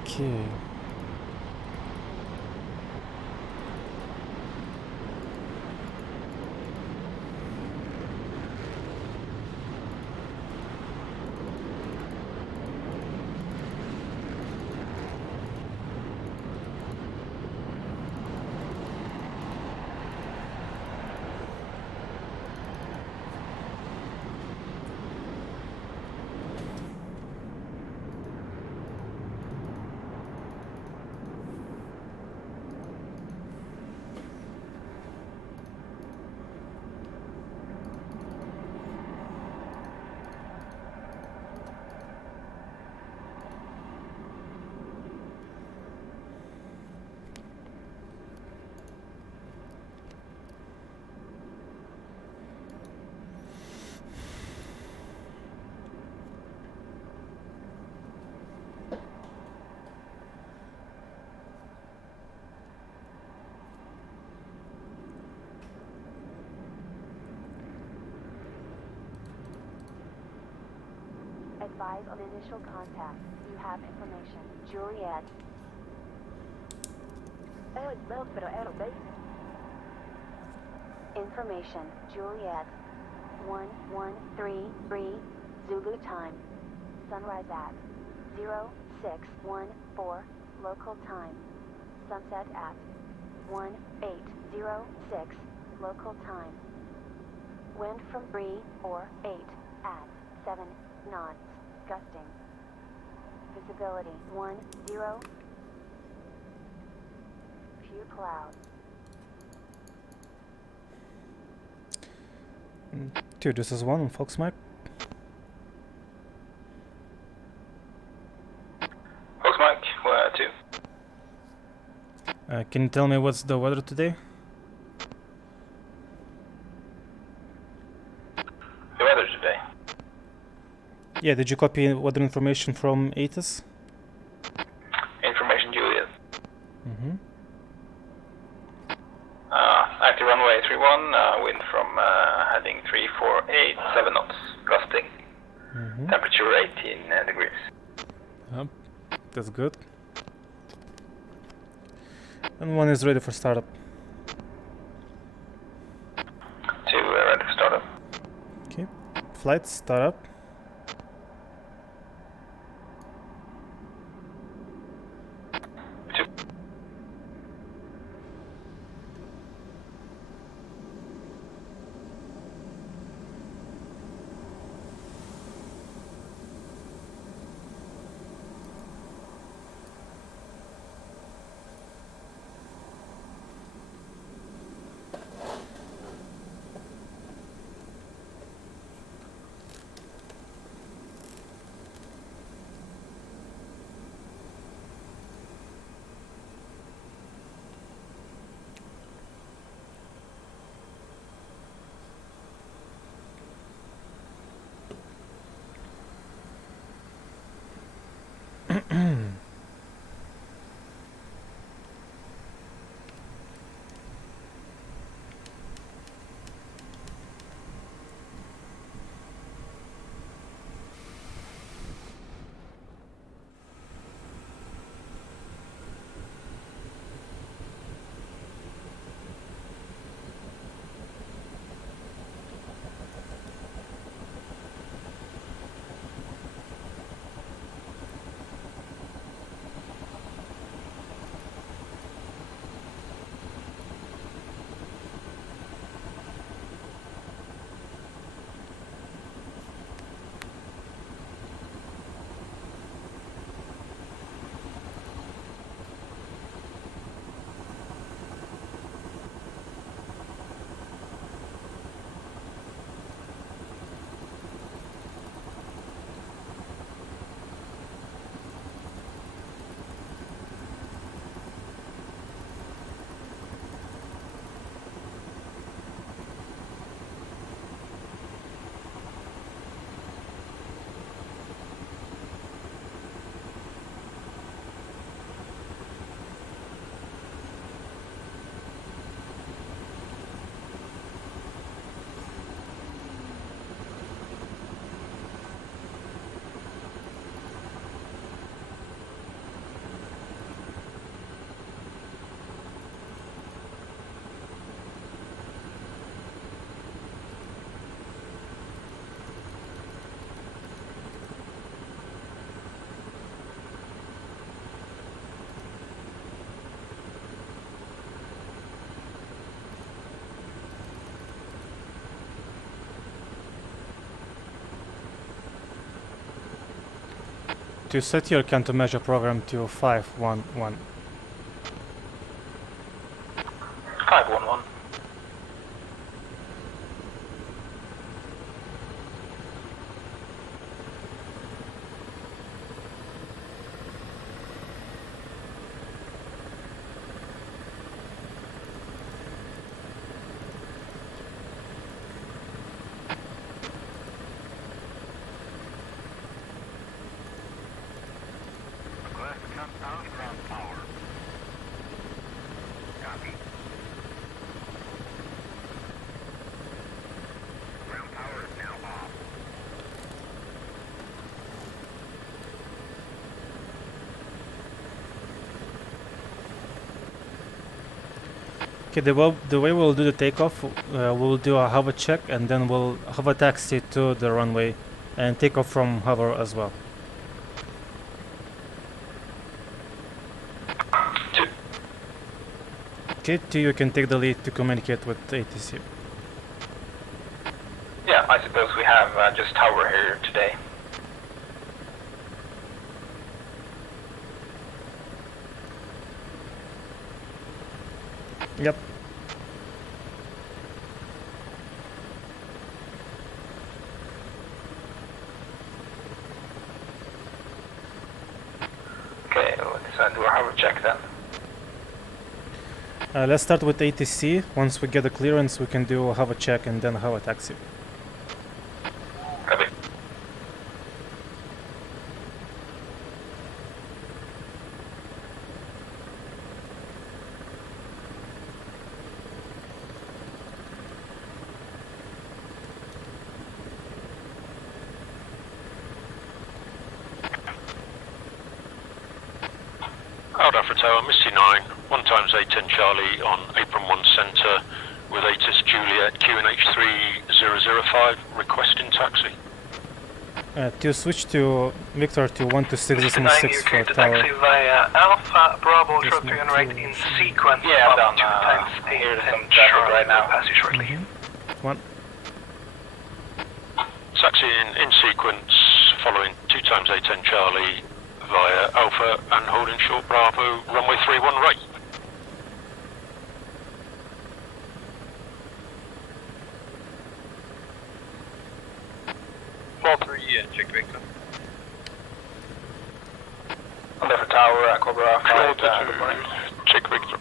Okay. Advise on initial contact. You have information. Juliet. Information. Juliet. 1133 Zulu time. Sunrise at 0614 local time. Sunset at 1806 local time. Wind from 3 or 8 at 7 knots. Gusting. Visibility 10. Few clouds. Dude, this is 1 on Fox map. Fox Mike, where to? Can you tell me what's the weather today? The weather today. Yeah, did you copy weather information from ATIS? Information Juliet. Mm-hmm. Active runway 31, wind from heading 348, 7 knots, gusting. Mm-hmm. Temperature 18 degrees. That's good. And 1 is ready for startup. 2 ready for startup. Okay. Flight startup. to set your countermeasure program to 511. 511. Okay, the way we'll do the takeoff, we'll do a hover check and then we'll hover taxi to the runway and take off from hover as well. Okay, 2, you can take the lead to communicate with ATC. Yeah, I suppose we have just tower here today. Yep. Okay, let's do a hover check then. Let's start with ATC. Once we get the clearance, we can do a hover check and then hover taxi. Copy. Out Alpha Tower, Misty 9, 1 times 810 Charlie on apron 1 centre with ATIS Juliet QNH 3005 requesting taxi. To switch to Victor to 126.6 for tower. Taxi via Alpha Bravo Yes, short 3 on right in sequence. Yeah, of done. 2 times 8 Here's some and traffic Charlie right now. will pass you shortly. 1. Taxiing in sequence following 2 times 810 Charlie via Alpha and holding short Bravo, runway 31 right. Check Victor. Alpha Tower, Cobra 5, Cloud check Victor.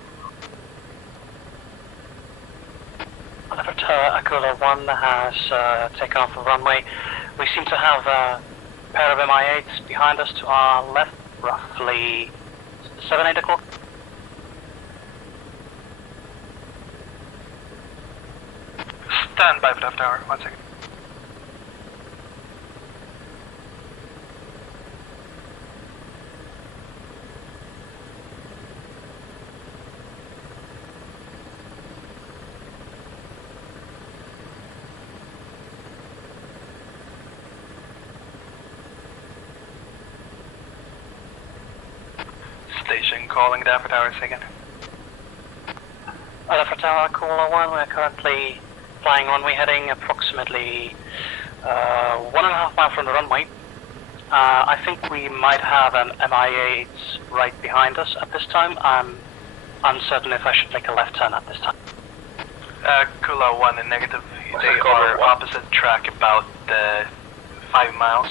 Alpha Tower, Aquila 1 has takeoff of runway. We seem to have a pair of MI8s behind us to our left, roughly 7-8 o'clock. Stand by for Alpha Tower, 1 second. Station calling the Alpha Tower second. Alpha Tower, Aquila 1, we're currently flying runway heading approximately 1.5 miles from the runway. I think we might have an MI8 right behind us at this time. I'm uncertain if I should make a left turn at this time. Kula 1 in negative. What's They the cover? are opposite track about 5 miles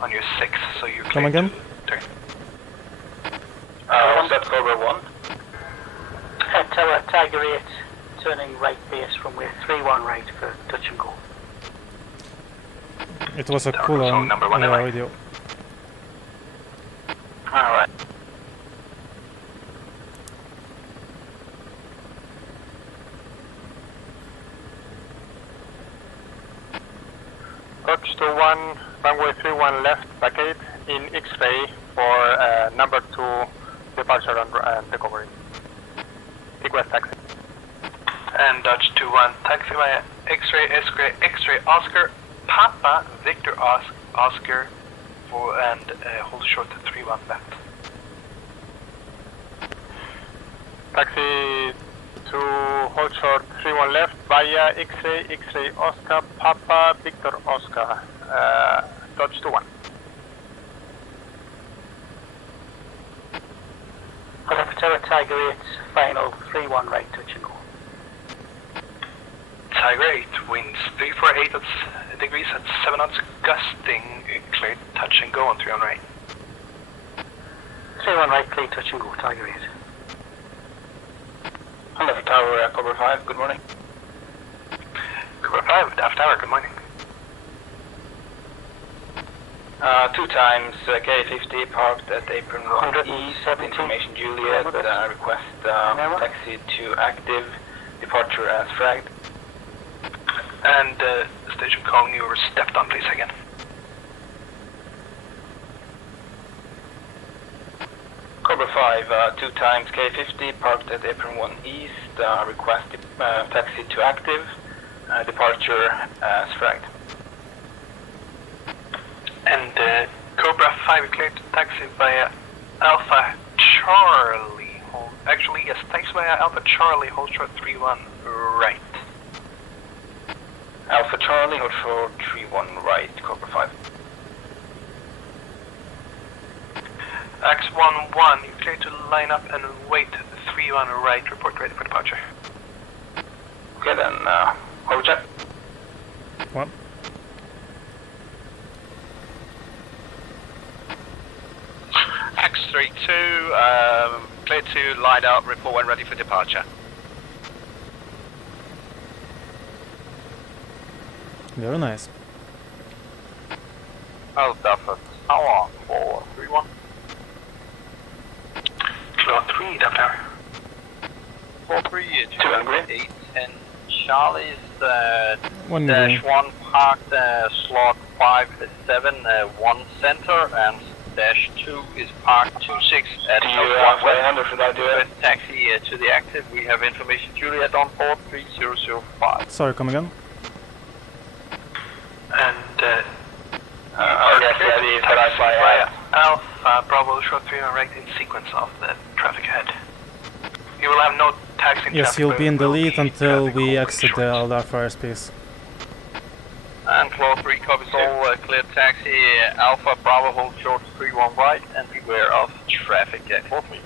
on your 6, so you Come again? turn. what's that, Cobra 1? Tower, Tiger 8, turning right base from where 3-1 right for touch and go. It was a Tower cool zone number 1 MI. radio. Alright. Touch to 1, runway 31 left, back 8, in X-ray for number 2 departure and recovery. Request taxi. And Dodge 21, taxi via X-ray, Oscar, Papa, Victor, Oscar, for, and hold short to 31 left. Taxi to hold short 31 left via X-ray, Oscar, Papa, Victor, Oscar, Dodge to 1. Tiger 8, final 3-1 right, touch and go. Tiger 8, winds 348 degrees at 7 knots, gusting, cleared, touch and go on 3 on right. 3-1 right, clear, touch and go, Tiger 8. Hello, Tower, Cobra 5, good morning. Cobra 5, Daft Tower, good morning. 2 times Ka-50 parked at apron 1 east, 170. information Juliet, request taxi to active, departure as fragged. And station calling you over, stepped on please again. Cobra 5, 2 times Ka-50 parked at apron 1 east, request taxi to active, departure as fragged. And Cobra 5 cleared to taxi via Alpha Charlie. Actually, yes, taxi via Alpha Charlie, hold short 3-1 right. Alpha Charlie, hold short 3-1 right, Cobra 5. X11, you clear to line up and wait 3-1 right, report ready for departure. Okay then, over check. What? X32, clear to line up, report when ready for departure. Very nice. Alpha Tower 431. Floor 3, Daft Tower. 43, 810 Charlie's, 1 dash million. 1 parked, slot 57, 1 center, and dash 2 is parked 26 at Do you South 1 fly handle, should I do it? West taxi to the active. We have information Juliet on board 3005. Sorry, come again? And yes, ready, but I fly via Alpha Bravo short 3-1 right in sequence of the traffic ahead. You will have no taxi. Yes, traffic, you'll but be in the will lead be until traffic we over exit short. the Aldarfa airspace. And floor 3 copies all, clear taxi, Alpha Bravo hold short 3-1 right, and beware of traffic at floor 3.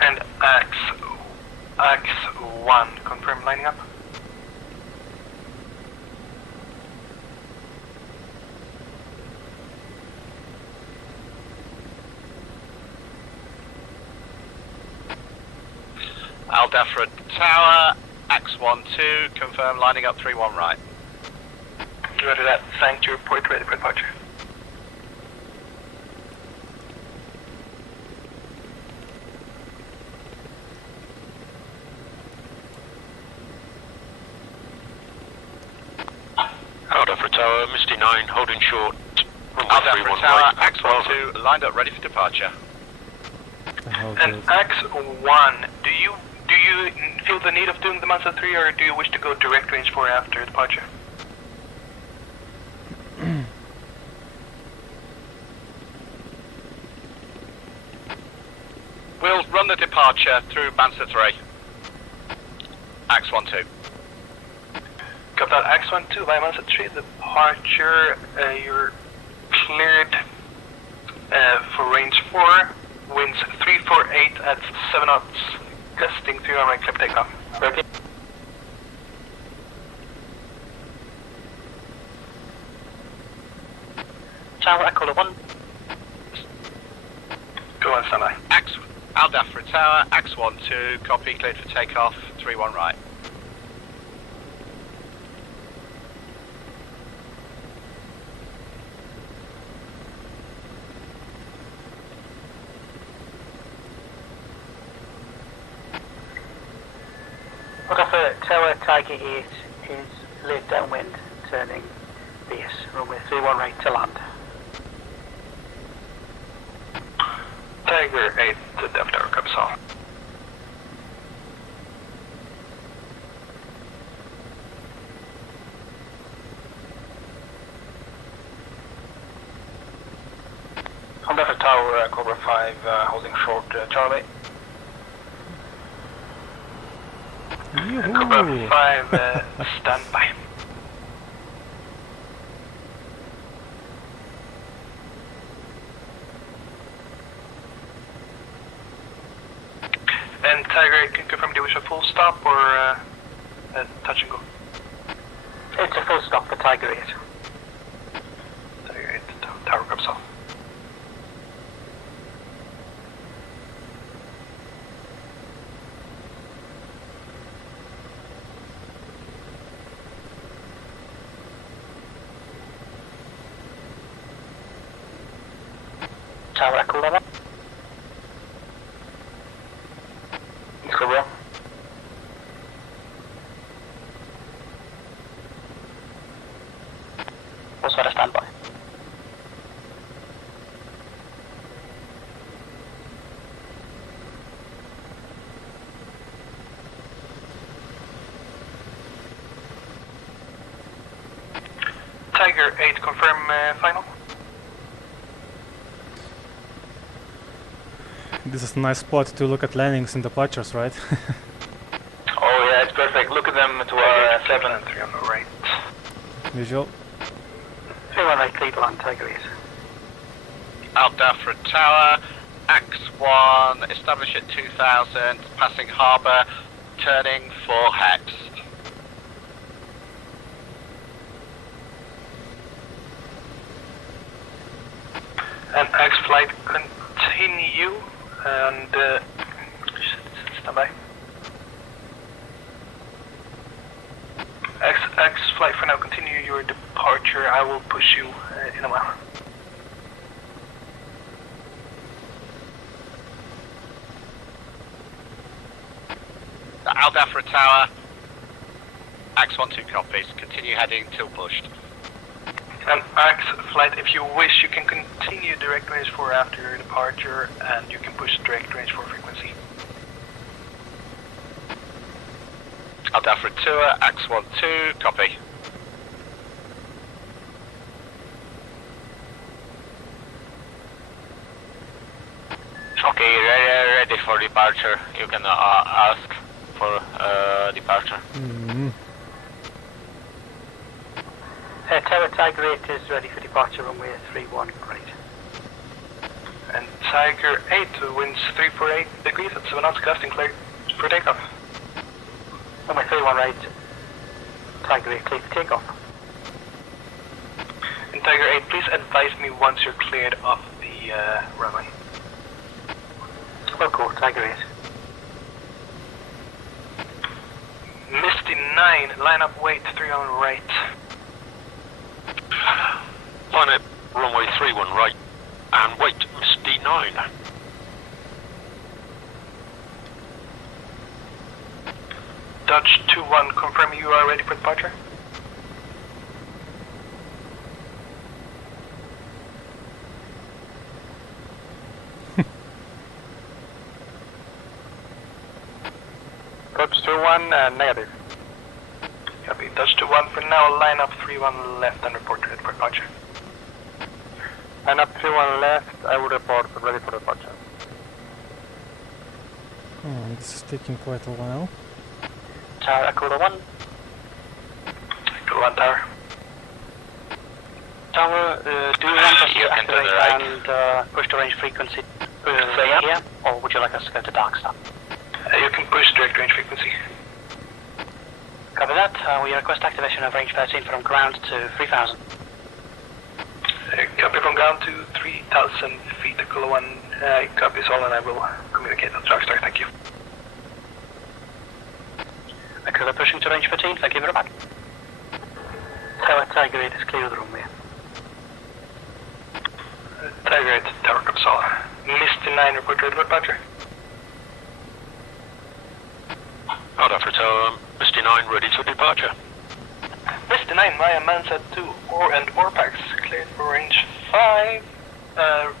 And X1, confirm lining up. Aldafra Tower, X12, confirm lining up 3-1 right. Roger that. Thank you. Report ready for departure. Aldafra Tower, Misty 9, holding short. Aldafra Tower, X12, lined up ready for departure. The hell, And dude. X1, do you feel the need of doing the Mazda 3 or do you wish to go direct range 4 after departure? We'll run the departure through Banster 3. X12. Got that X12 by Mazda 3 departure. You're cleared for range 4. Winds 348 at 7 knots. Gusting 3 on right, clip takeoff. Okay. Tower Echo 1. Go on, standby. Aldafra Tower, X12, copy, cleared for takeoff, 3-1 right. Alpha Tower Tiger 8 is laid downwind, turning base, runway 31 right to land. Tiger 8 to Dev Tower, comes off. Delta Tower, Cobra 5, holding short, Charlie. Cobra Yoo-hoo! 5, standby. And Tiger 8 can confirm the wish a full stop or a touch and go. It's a full stop for Tiger 8. Tiger 8, tower comes off. Tower Echo level. Cobra. Also at a standby. Tiger 8, confirm final. This is a nice spot to look at landings and departures, right? Oh yeah, it's perfect. Look at them to our 7 and 3 on the right. Visual. 3-1 right, lead line, Tiger 8. Alpha for Tower, X1, establish at 2000, passing harbour, turning for Hex. And X flight continue and standby. X flight for now, continue your departure. I will push you in a while. Alpha for Tower, X12 copies, continue heading till pushed. And X flight, if you wish, you can continue direct range 4 after your departure, and you can push direct range 4 frequency. Alpha for Tower, X12, copy. Okay, ready for departure. You can ask for departure. Mm-hmm. Tower Tiger 8 is ready for departure, runway 31, great. And Tiger 8 winds 348 degrees at 7 knots, gusting clear for takeoff. Runway 31 right, Tiger 8 clear for takeoff. And Tiger 8, please advise me once you're cleared off the runway. Well, go, Tiger 8. Misty 9, line up, wait, 3 on right. Line up, runway 31 right, and wait, Misty 9. Dutch 2-1, confirm you are ready for departure. Dutch 2-1, negative. Copy, Dutch 2-1 for now, line up 3-1 left and report ready for departure. Line up 3-1 left, I will report ready for departure. Oh, this is taking quite a while. Tower Echo 1. Echo 1 tower. Tower, do you want us You to can do the activate right. and push the range frequency here, or would you like us to go to dark stop? You can push direct range frequency. Copy that. We request activation of range 13 from ground to 3000. Copy from ground to 3,000 feet, Echo 1. Copies all, and I will communicate on Dragstar. Thank you. Echo pushing to range 13, thank you very much. Tower Tiger 8 is clear of the runway. Tiger 8, tower comes all. Misty 9, report ready for departure. Alpha for Tower, Misty 9 ready for departure. Misty 9 via Mansat 2 and Orpax, cleared for range 5.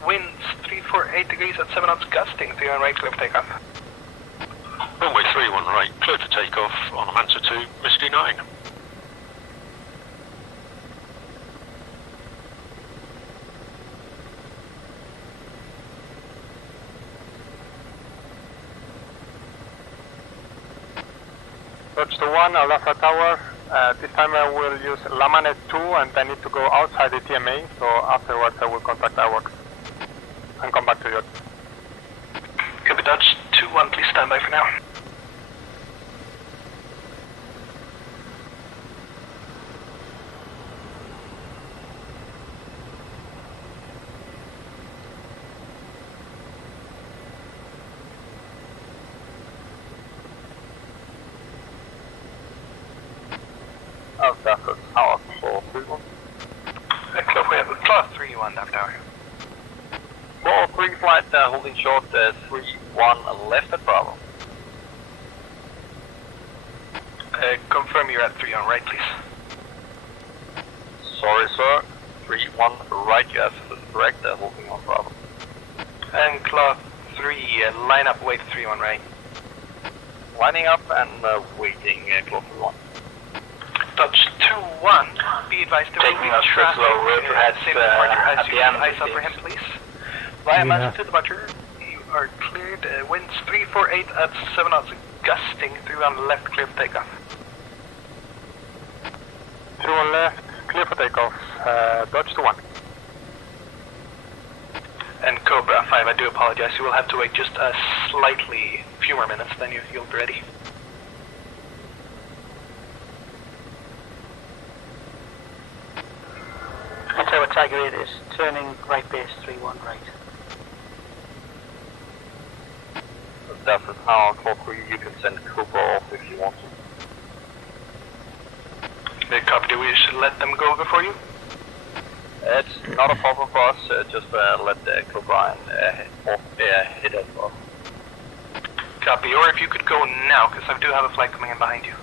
Winds 348 degrees at 7 knots, gusting 3 on right, clear for takeoff. Runway 31 right, clear for takeoff on Mansa 2, Misty 9. Dodge to 1, Alpha Tower. This time I will use Lamanet 2 and I need to go outside the TMA, so afterwards I will contact iWorks and come back to you. Copy Dodge 2-1, please stand by for now. Oh, that's a Tower 431. We have Claw 3-1, Dr. Tower. 4-3 flight holding short 3-1 left at Bravo. Confirm you're at 3 on right, please. Sorry, sir. 3-1 right, you have correct, holding on Bravo. And Claw 3, line up, wait 3-1 right. Lining up and waiting, Claw 3-1. Dodge 2-1, be advised to Taking move us traffic, slow, perhaps, same departure at as the you end of eyes the up for him, stage. please. Via Yeah. Manchester departure, you are cleared, winds 348 at 7 knots, gusting through on left, clear for takeoff. 2 on left, clear for takeoff. Dodge to 1. And Cobra 5, I do apologize, you will have to wait just a slightly few more minutes, then you'll be ready. So what Tiger 8 is turning right base 3-1 right. That's how Claw 3, you can send Cobra off if you want to. Copy, we should let them go before you? It's not a problem for us, just let Cobra hit us off. Copy, or if you could go now, because I do have a flight coming in behind you.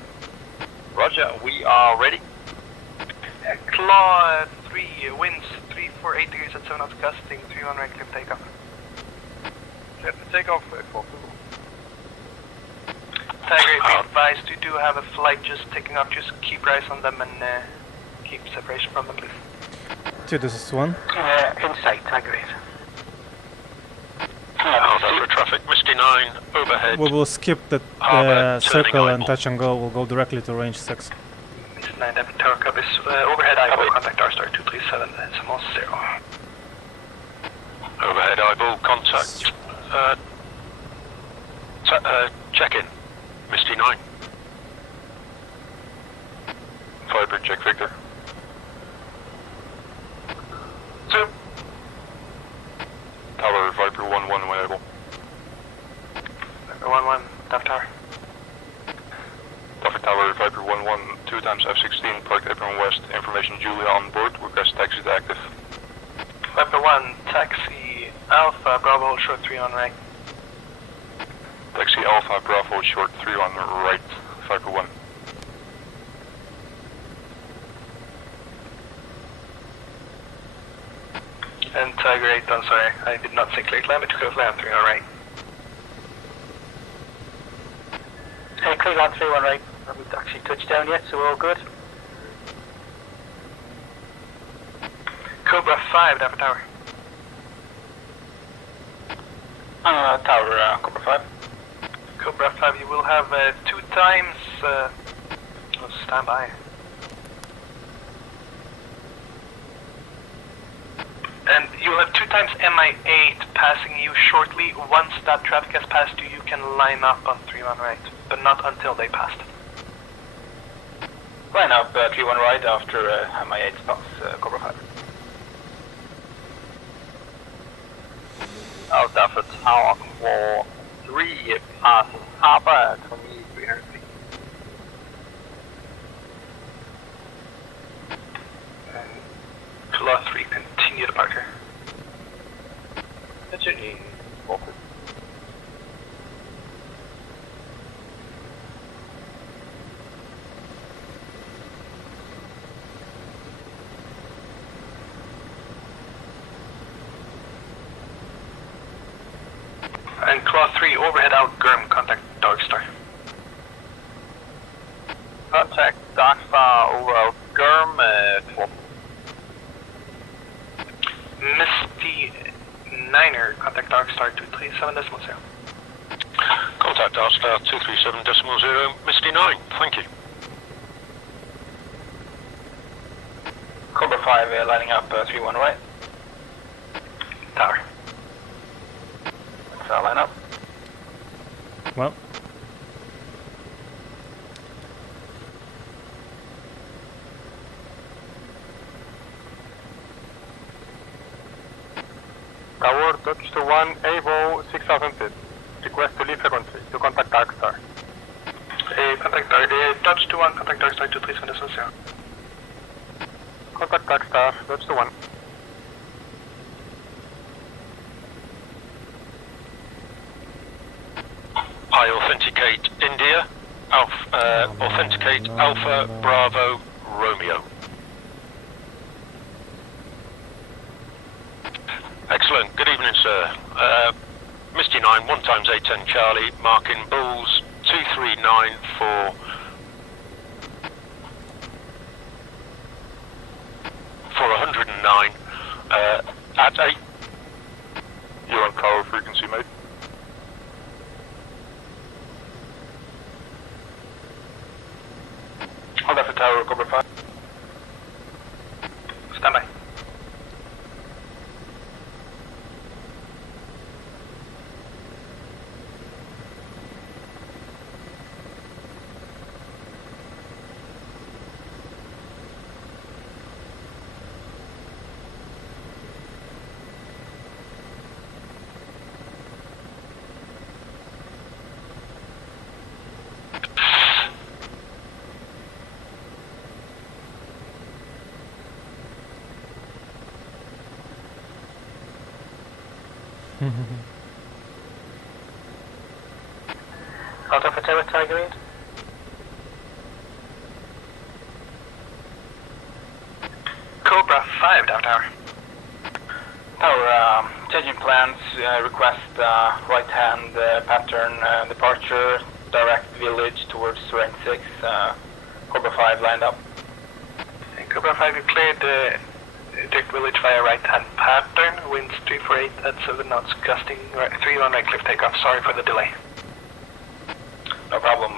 Roger, we are ready. Claw 3, winds 348 degrees at 7 knots, gusting 3-1 right, clear for takeoff. Clear for takeoff, Claw 2. Tiger 8, be advised, you do have a flight just taking off, just keep your eyes on them and keep separation from them, please. 2, this is 1. Inside, Tiger 8. Alpha traffic, Misty 9, overhead. We will skip the Harbour, circle turning and eyeball. touch and go. We'll go directly to range 6. Miss 9, Epic Tower copies, overhead eyeball, contact R-Star 237, it's almost 0. Overhead eyeball, contact. Check in, Misty 9. Viper, check Victor. 2. Tower, Viper 1-1 when able. 1-1, Duff Tower. Traffic Tower, Viper 1-1, 2 times F-16, parked apron west, information Julia on board, request taxi to active. Viper 1, taxi Alpha, Bravo, hold short 3 on right. Taxi Alpha, Bravo, short 3 on right, Viper 1. And Tiger 8, I'm sorry, I did not say clear climb, it took off land 3 on right. Clear on 3-1 right. We haven't actually touched down yet, so we're all good. Cobra 5, Dapper Tower. Tower, Cobra 5. Cobra 5, you will have 2 times, stand by. And you'll have 2 times MI8 passing you shortly. Once that traffic has passed you, you can line up on 3-1 right, but not until they passed. Line up 3-1 right after MI8 stops Cobra 5. Alpha Tower Claw 3 passes Harbour at 2300 feet. Claw 3, continue departure. Continue. Focus. And Claw 3, overhead out, Gurm, contact Darkstar. Contact Darkstar over Gurm, Claw. Misty 9er, contact Darkstar 237.0. Contact Contact Star 237.0, Misty 9, thank you. Cobra 5 lining up 3-1 right. Tower. Let's line up. Well, Tower, Dodge to 1, Avo, 6,000 feet. Request to leave frequency to contact Darkstar. Contact Dodge to 1, contact Darkstar 237.0. Contact Darkstar, Dodge to 1. I authenticate India, authenticate Alpha Bravo Romeo. Excellent, good evening sir. Misty 9, 1 times 810 Charlie, marking Bulls 2394 for 109 at 8. You're on tower frequency, mate. Hold up for tower, Cobra 5. Stand by. Alpha for Tower, Tiger 8. Cobra 5 down tower. Tower, changing plans, request right-hand pattern departure, direct village towards range 6, Cobra 5 lined up. Cobra 5, you cleared direct village via right-hand pattern, winds 348 at 7 knots, gusting 3-1 right cliff takeoff. Sorry for the delay. No problem,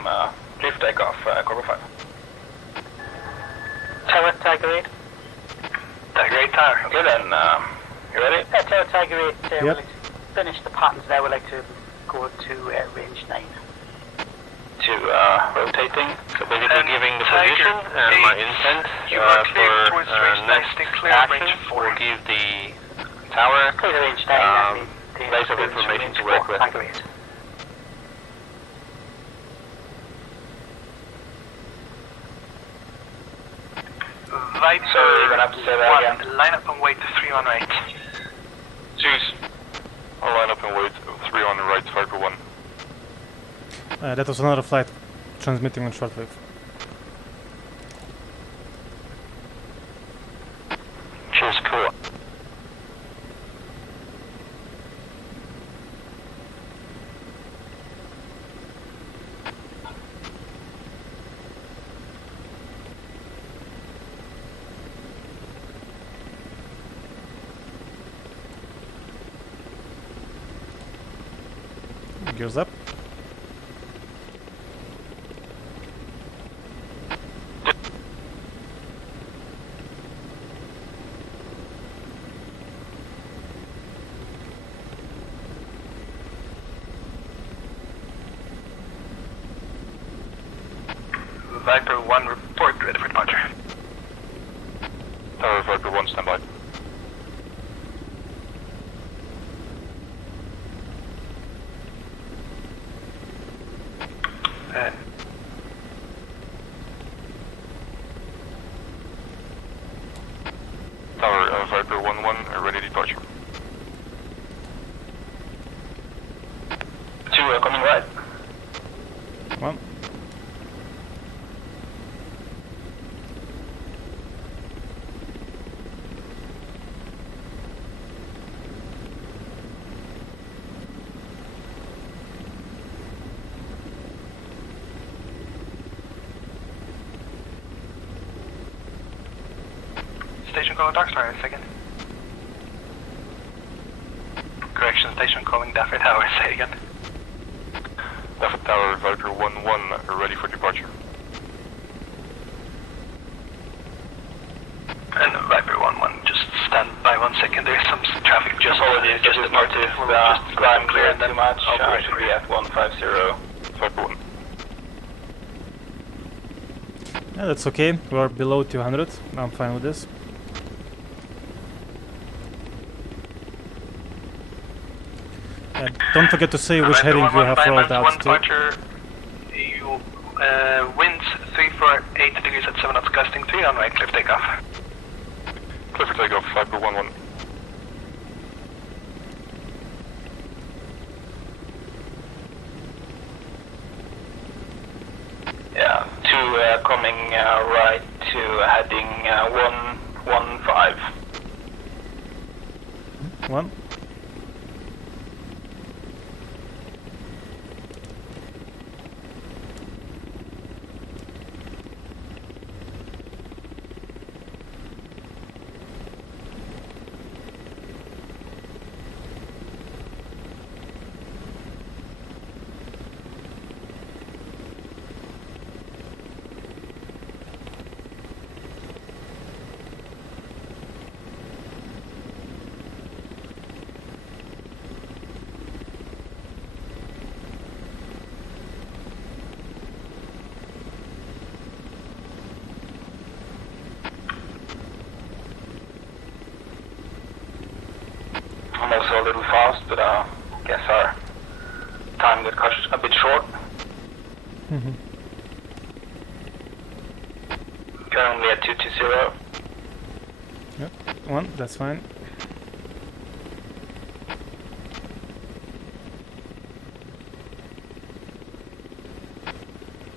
cliff takeoff, Cobra 5. Tower, Tiger 8. Tiger 8 tower. Okay then, you ready? Tower, Tiger 8. Yep. We'd like to finish the patterns there. We'd like to go to range 9. To rotating. So basically giving the position and my intent You are for clear towards range 9, next stay clear action, range 4. we'll give the tower Clear the range 9 and the base of information to work with. Tiger 8. Viper So you're gonna have to say that 1, again. line up and wait to 3 on right. Jeez. I'll line up and wait. 3 on the right, Viper 1. that was another flight transmitting on shortwave. Cheers, cool. Gears up. Viper 1, report ready for departure. Tower, Viper 1, stand by. Tower, Viper 1-1, ready departure. 2 coming right. One. Station calling Darkstar in a second. Correction, station calling Daffy Tower, say again. Alpha Tower, Viper 1-1, ready for departure. And Viper 1-1, just stand by 1 second. There's some traffic just Apologies, just departed. Climb clear too much. Okay. Should be at 150. Viper 1. Yeah, that's okay. We're below 200. I'm fine with this. Don't forget to say which heading you have rolled out to. Departure, you winds 348 degrees at 7 knots, gusting 3 on right, clear for takeoff. Clear for takeoff, Viper 1-1. Yeah, 2 coming right to heading 115. 1. I'm also a little fast, but guess our time got cut a bit short. Currently at 220. Yep. 1. That's fine.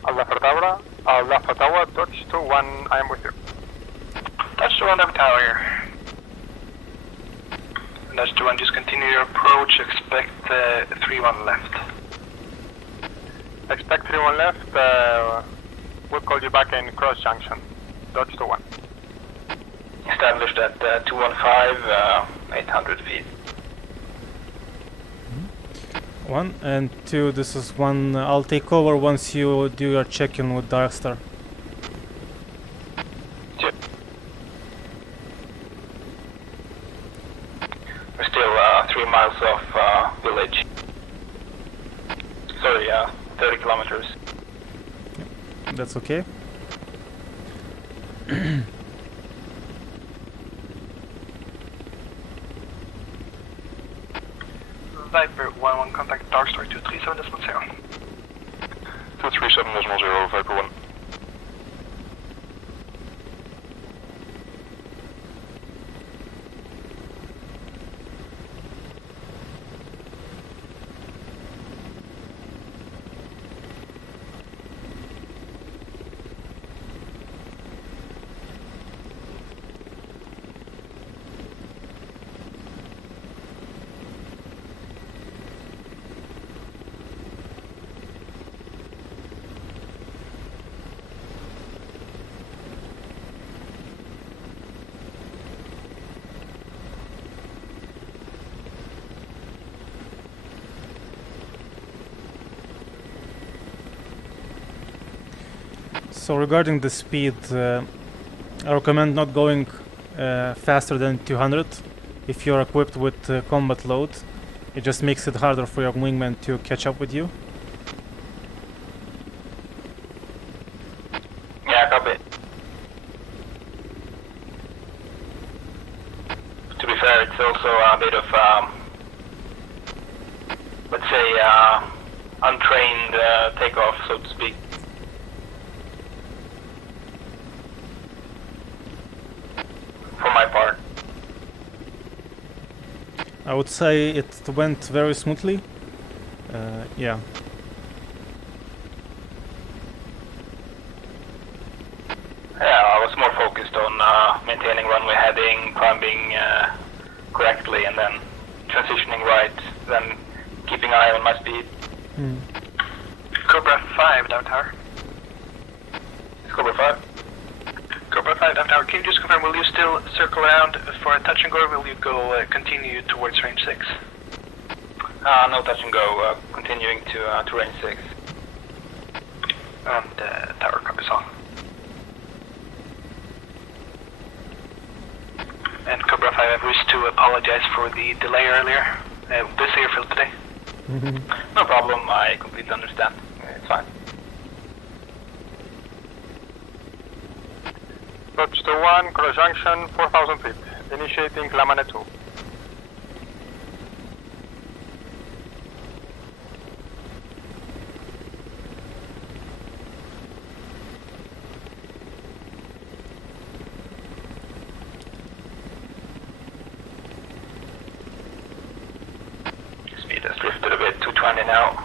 Alpha Tower, Dodge 2-1, I am with you. Dodge to 1 Alpha Tower here. Dodge to 1, just continue your approach, expect 3-1 left. Expect 3-1 left, we'll call you back in cross junction. Dodge to 1. Established at 215, 800 feet. 1 and 2. This is 1. I'll take over once you do your check-in with Darkstar. We're still 3 miles off village. Sorry, 30 kilometers. That's okay. Viper 1-1, contact Darkstar 237.0. 237.0, Viper 1. So regarding the speed, I recommend not going faster than 200 if you're equipped with combat load. It just makes it harder for your wingman to catch up with you. Yeah, copy. To be fair, it's also a bit of, let's say, untrained takeoff, so to speak. For my part. I would say it went very smoothly. Yeah. Yeah, I was more focused on maintaining runway heading, climbing correctly, and then transitioning right, then keeping an eye on my speed. Cobra 5, down tower. It's Cobra 5. Cobra 5, down tower. Can you just confirm, will you still circle around for a touch and go, or will you go continue towards range 6? No touch and go, continuing to range 6. And tower copies all. And Cobra 5, I wish to apologize for the delay earlier. Busy airfield today. No problem, I completely understand. It's fine. Approach to 1, cross junction, 4,000 feet. Initiating Lamane 2. Speed has drifted a bit, 220 now.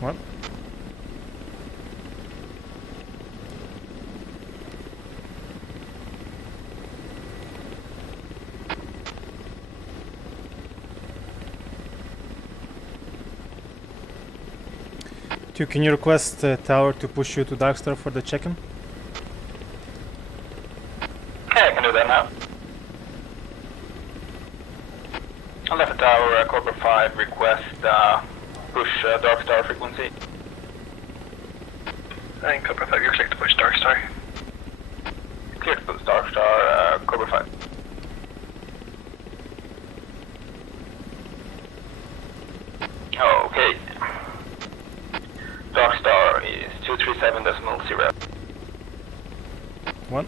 What? Two, can you request Tower to push you to Darkstar for the check-in? Okay, I can do that now. On left tower, Cobra 5, request push Darkstar frequency. And Cobra 5, you're clear to push Darkstar. Clear to push Darkstar, Cobra 5. Okay. Darkstar is 237.0. What?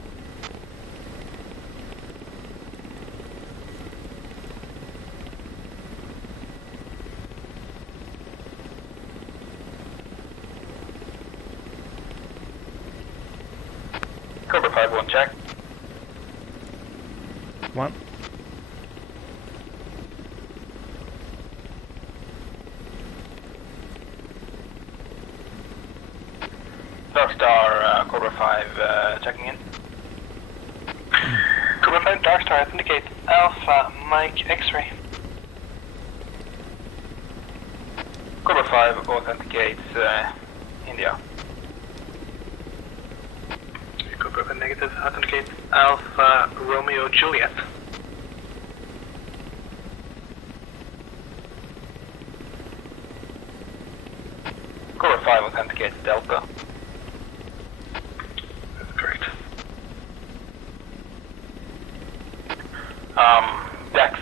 Cobra 5, 1 check. What? Darkstar, Cobra 5, checking in. Cobra 5, Darkstar, authenticate Alpha, Mike, X-ray. Cobra 5 authenticates India. Cobra 5 negative, authenticate Alpha, Romeo, Juliet. Cobra 5 authenticates Delta. That's correct. Dex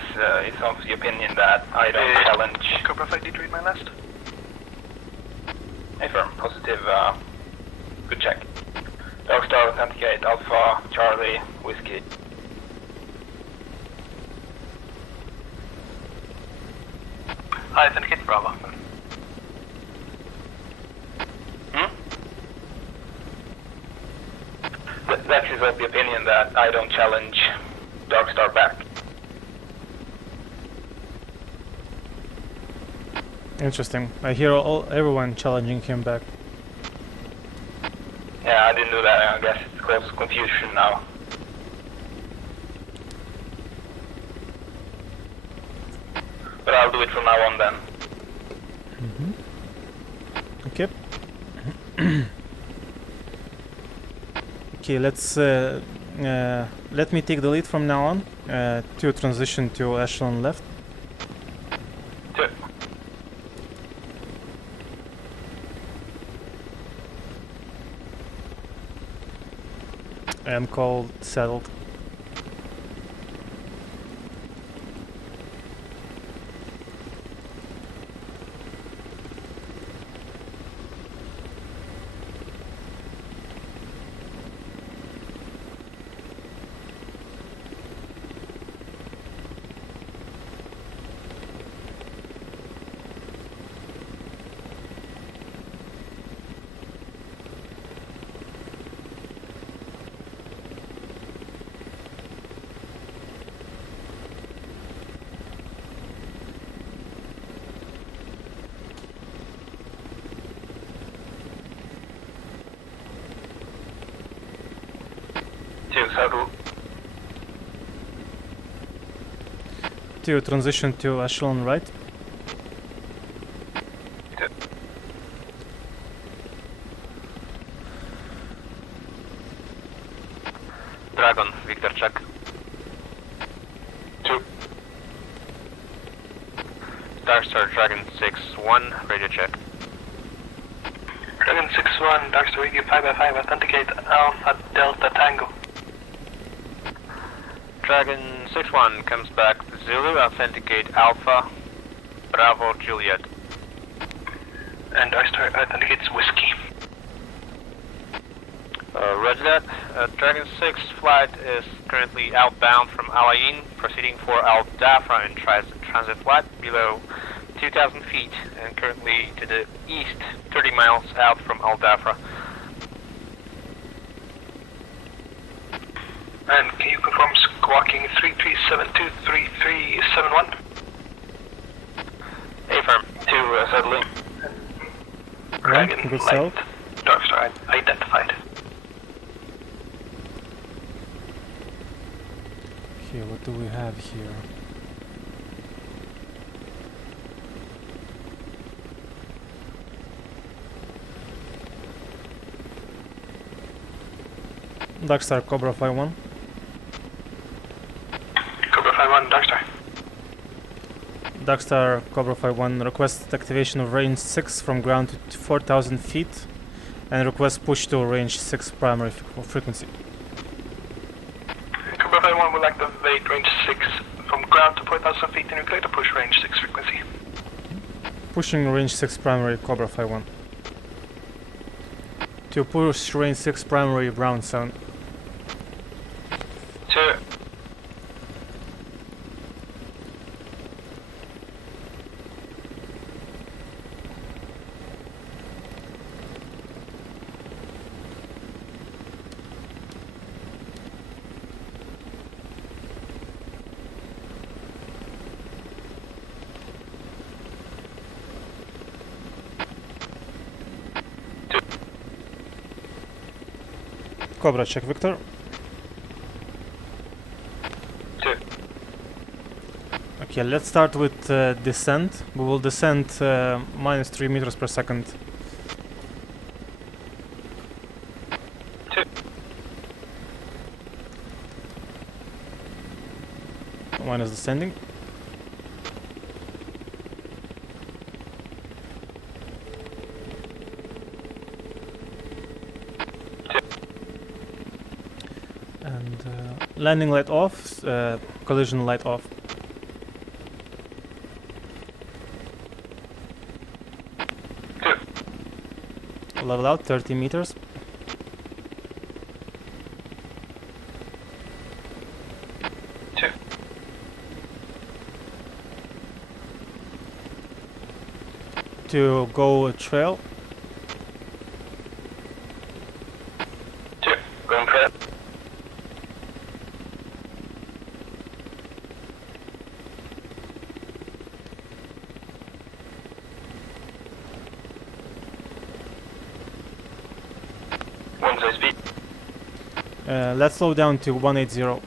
is of the opinion that I don't challenge. Cobra 5, did you read my last? Affirm, positive, good check. Darkstar authenticate Alpha, Charlie, Whiskey. I authenticate Bravo. Dex is of the opinion that I don't challenge Darkstar back. Interesting. I hear everyone challenging him back. Yeah, I didn't do that. I guess it's close confusion now. But I'll do it from now on then. Okay. Okay, let's let me take the lead from now on to transition to Ashland left. Two. And called settled. Settle. To transition to Ashland right. Two. Dragon, Victor check. Two. Darkstar Dragon 6-1, radio check. Dragon 6-1, Darkstar Radio 5x5, authenticate Alpha Delta Tango. Dragon 6-1 comes back Zulu, authenticate Alpha Bravo Juliet. And Darkstar authenticates Whiskey. Roger that. Dragon 6 flight is currently outbound from Al Ain, proceeding for Al Dafra in transit flight below 2,000 feet, and currently to the east, 30 miles out from Al Dafra. And can you confirm squawking 33723371? Affirm. To settling. Right, good south. Darkstar identified. Okay, what do we have here? Darkstar Cobra 5-1. Cobra 5-1, Darkstar. Darkstar Cobra 5-1 requests activation of range 6 from ground to 4,000 feet and requests push to range 6 primary frequency. Cobra 5-1 will activate range 6 from ground to 4,000 feet and clear to push range 6 frequency. Pushing range 6 primary Cobra 5-1. To push range 6 primary Brown Sound. Sir. Cobra, check Victor. Two. Okay, let's start with descent. We will descend minus 3 meters per second. Two. Minus descending. And landing light off, collision light off. Two. Level out 30 meters. Two. To go trail. Two. Going trail. One side speed. Let's slow down to 180. Two.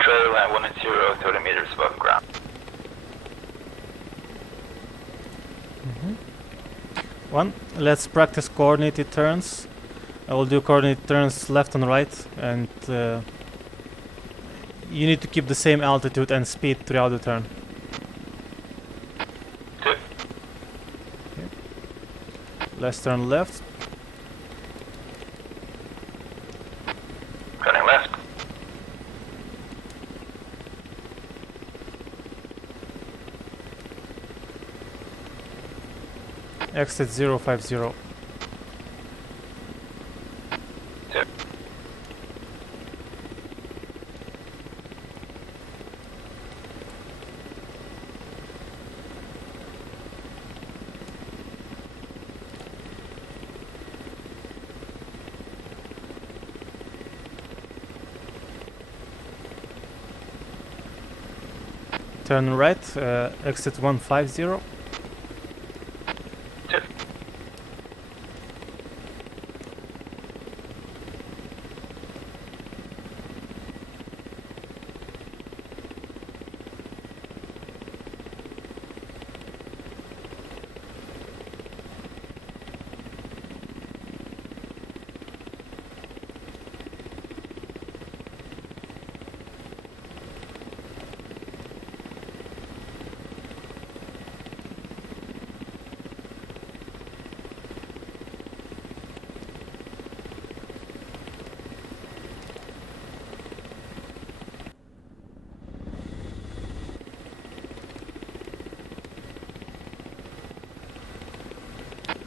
Trail at 180, 30 meters above ground. Let's practice coordinated turns. I will do coordinated turns left and right, and you need to keep the same altitude and speed throughout the turn. Two. Okay. Let's turn left. Turning left. Exit 050. Two. Turn right, exit 150.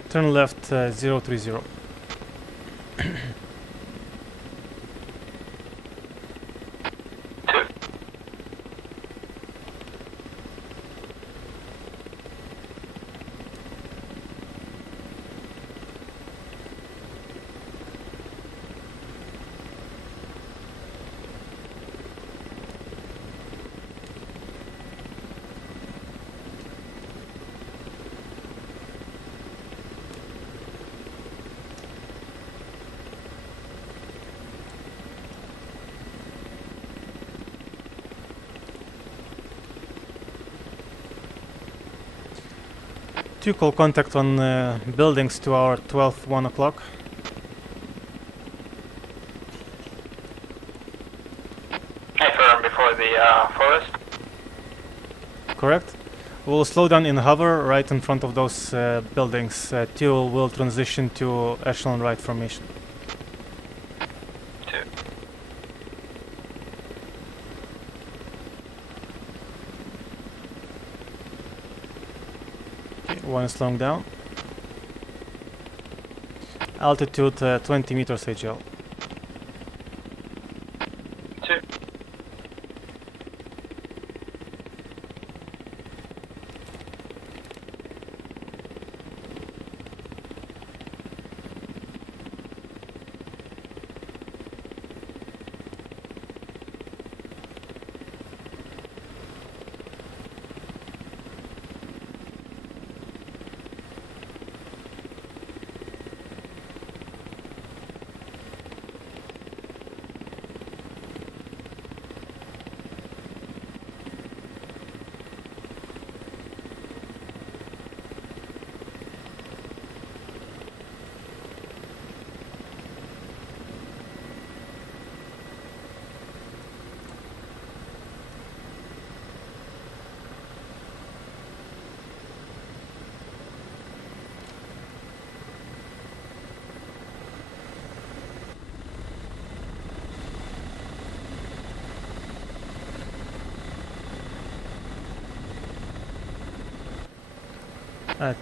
Turn left 030. To call contact on buildings to our 12, 1 o'clock. Firm before the forest. Correct. We'll slow down in hover right in front of those buildings till we'll transition to Ashland right formation. 2. Okay, 1 is slowing down. Altitude 20 meters HL. 2.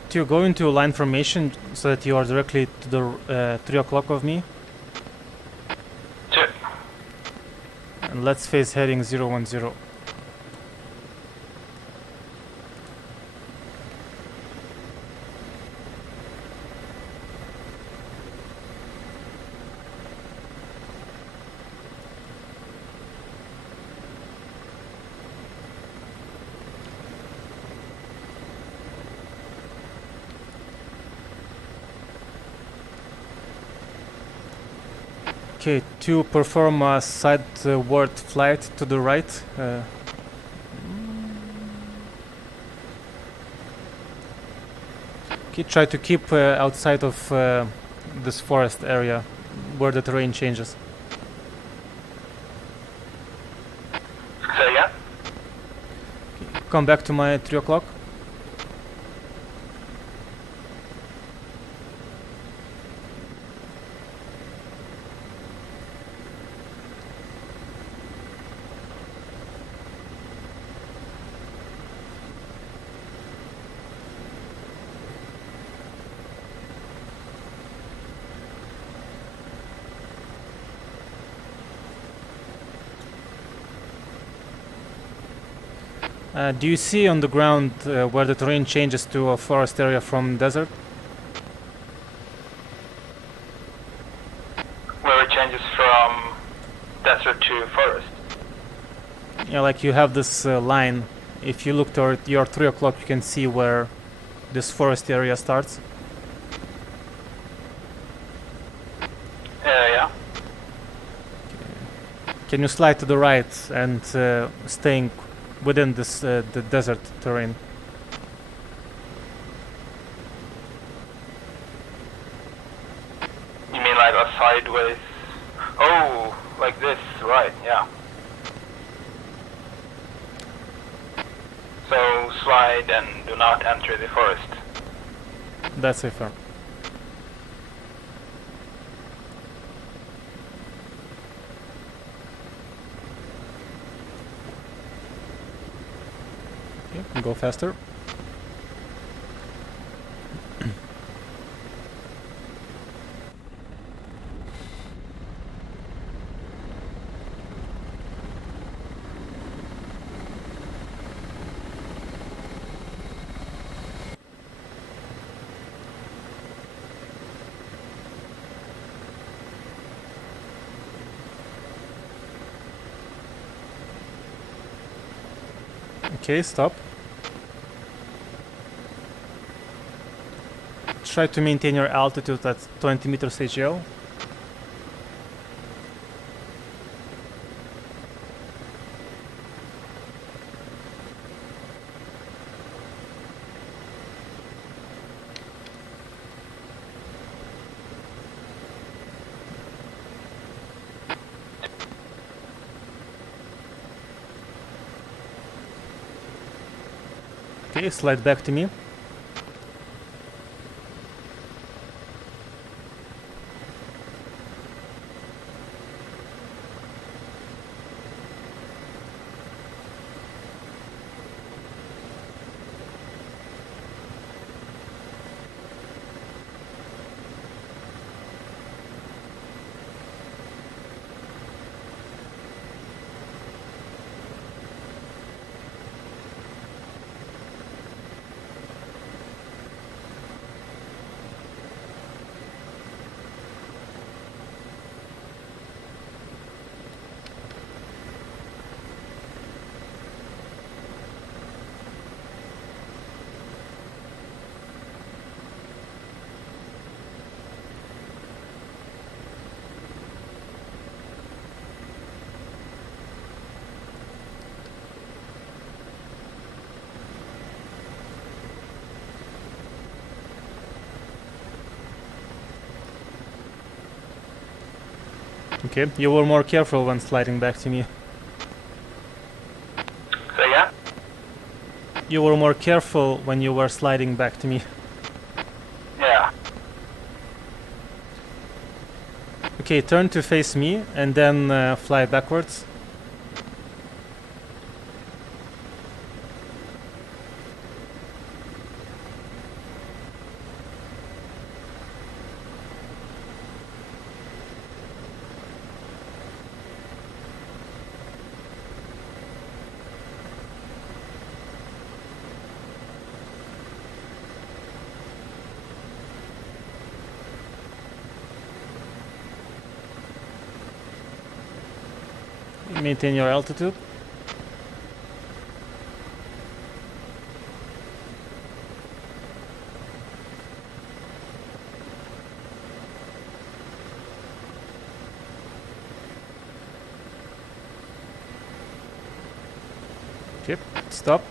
To go into line formation so that you are directly to the 3 o'clock of me. 2. And let's face heading 010. Okay, to perform a sideward flight to the right. Okay, try to keep outside of this forest area where the terrain changes. So yeah. Come back to my 3 o'clock. Do you see on the ground where the terrain changes to a forest area from desert? Where it changes from desert to forest. Yeah, like you have this line if you look toward your 3 o'clock, you can see where this forest area starts. Yeah. Can you slide to the right and staying within this the desert terrain? You mean like a sideways? Oh, like this, right? Yeah. So slide and do not enter the forest. That's safer. Okay, go faster. Okay, stop. Try to maintain your altitude at 20 meters AGL. Okay, slide back to me. Okay, you were more careful when sliding back to me. So yeah. You were more careful when you were sliding back to me. Yeah. Okay, turn to face me and then fly backwards. Maintain your altitude. Okay, stop.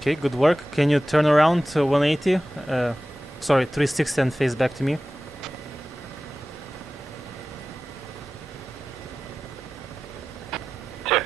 Okay, good work. Can you turn around to 180? Sorry, 360 and face back to me. Two.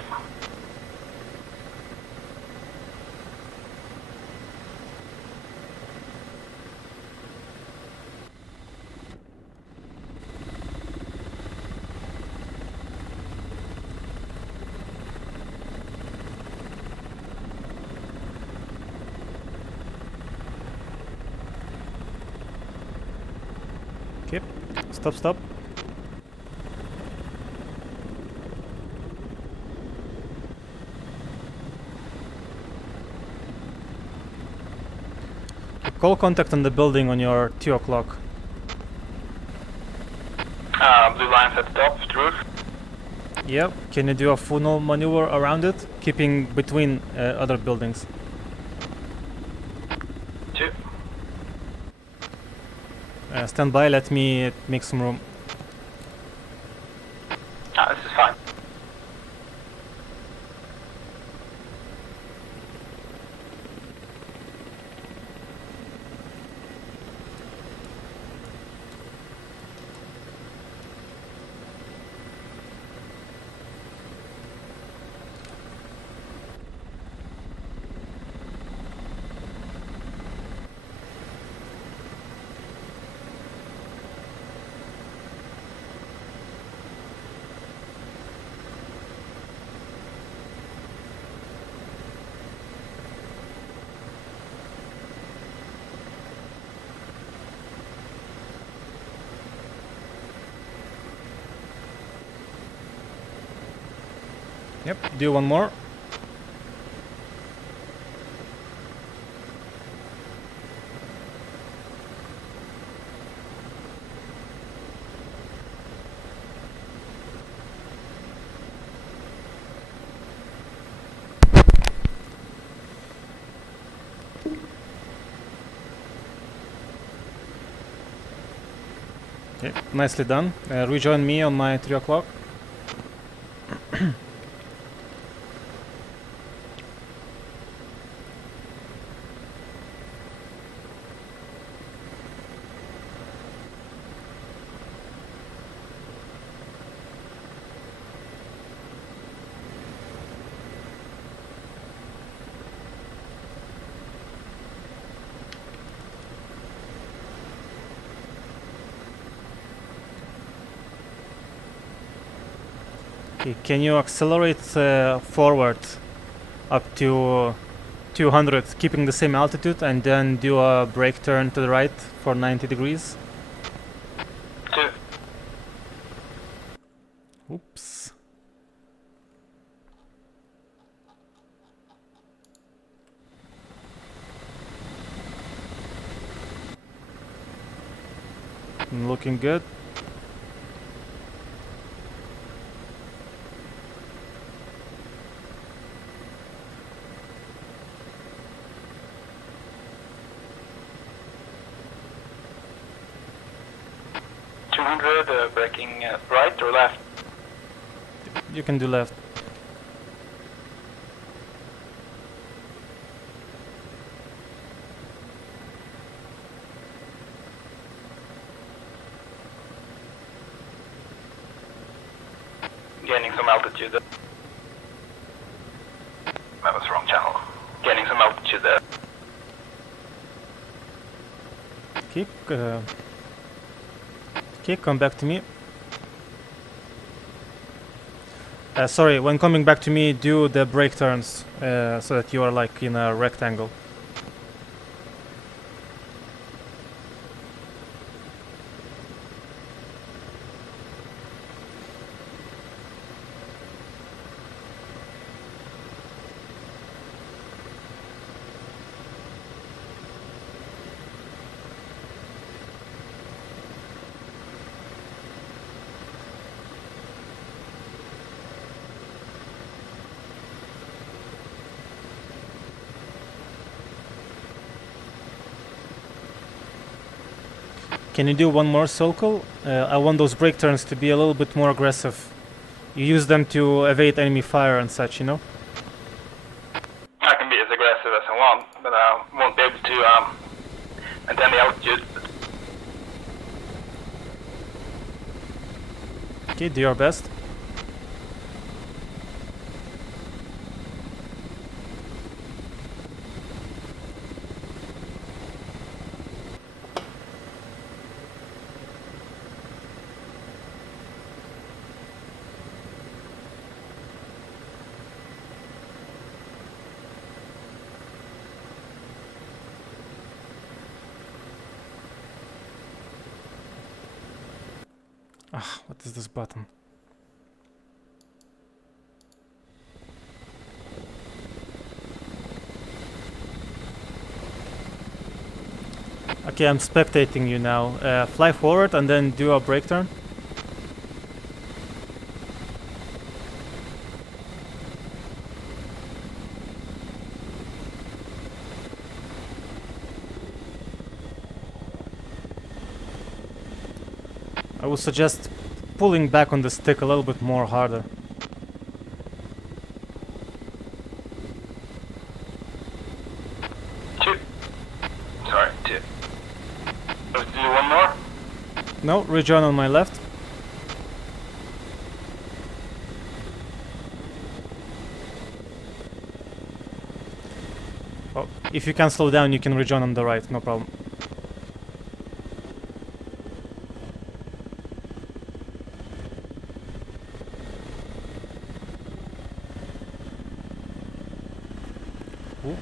Okay, stop. call contact on the building on your 2 o'clock. Blue lines at the top, the roof. Yep. Can you do a funnel maneuver around it, keeping between other buildings? 2. Stand by. Let me make some room. This is fine. Yep. Do one more. Okay, nicely done. Rejoin me on my 3 o'clock. Okay, can you accelerate forward up to 200, keeping the same altitude, and then do a brake turn to the right for 90 degrees? 2. Oops. Looking good. Braking right or left? You can do left. Gaining some altitude there. That was wrong channel. Gaining some altitude there. Okay, come back to me. Sorry, when coming back to me, do the brake turns so that you are like in a rectangle. Can you do one more circle? I want those brake turns to be a little bit more aggressive. You use them to evade enemy fire and such, you know? I can be as aggressive as I want, but I won't be able to maintain the altitude. Okay, do your best. What is this button? Okay, I'm spectating you now. Fly forward and then do a brake turn. I would suggest pulling back on the stick a little bit more harder. Two. Sorry, two. Let's do one more. No, rejoin on my left. Oh, if you can slow down, you can rejoin on the right, no problem. Ooh.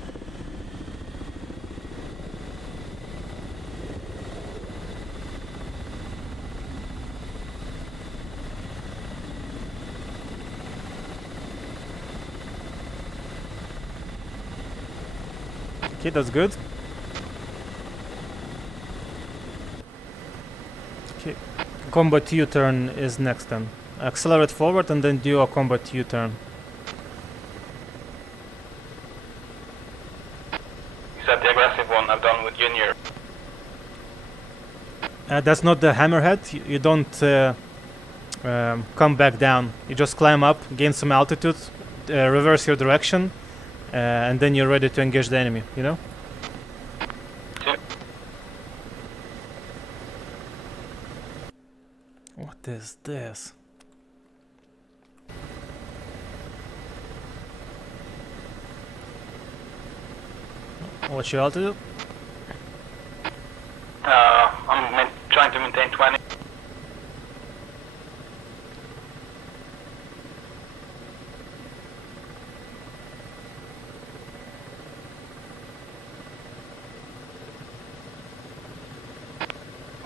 Okay, that's good. Okay, combat U-turn is next then. Accelerate forward and then do a combat U-turn. Is that the aggressive one I've done with Junior? That's not the hammerhead. You don't come back down. You just climb up, gain some altitude, reverse your direction, and then you're ready to engage the enemy, you know? Two. What is this? What's your altitude? I'm trying to maintain 20.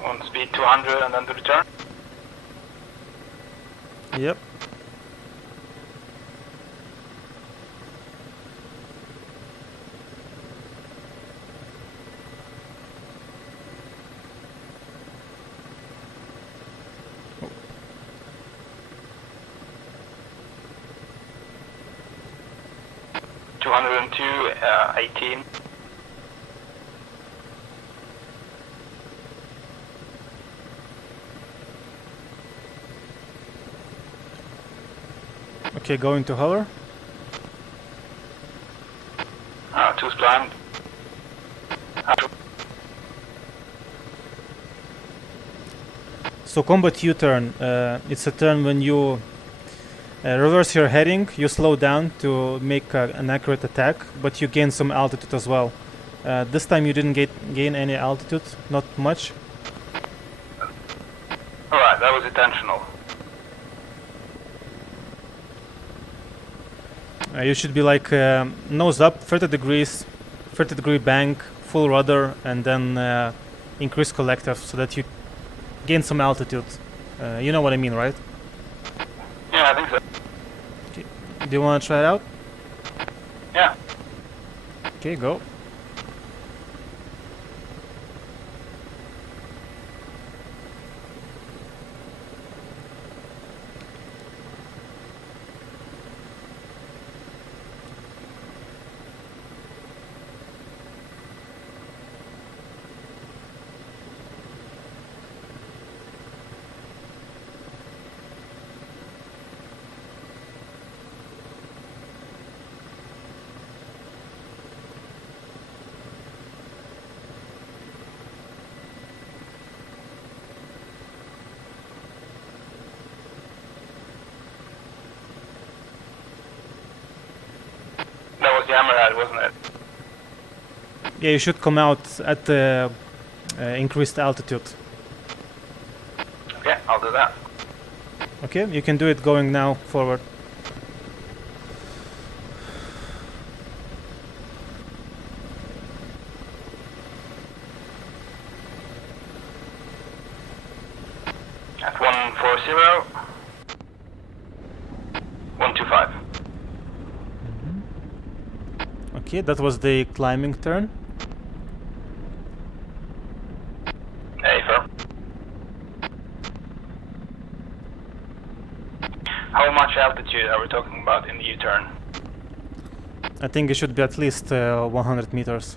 On speed 200 and then the return. Yep. Two 18. Okay, going to hover. Two's blind. So combat U-turn, it's a turn when you reverse your heading, you slow down to make an accurate attack, but you gain some altitude as well. This time you didn't gain any altitude, not much. Alright, that was intentional. You should be like nose up, 30 degrees, 30 degree bank, full rudder, and then increase collective so that you gain some altitude. You know what I mean, right? Yeah, I think so. Okay. Do you want to try it out? Yeah. Okay, go. The hammerhead, wasn't it? Yeah, you should come out at the increased altitude. Okay, I'll do that. Okay, you can do it going now forward. At 140. 125. Okay, that was the climbing turn. we talking about in the U-turn? I think it should be at least 100 meters.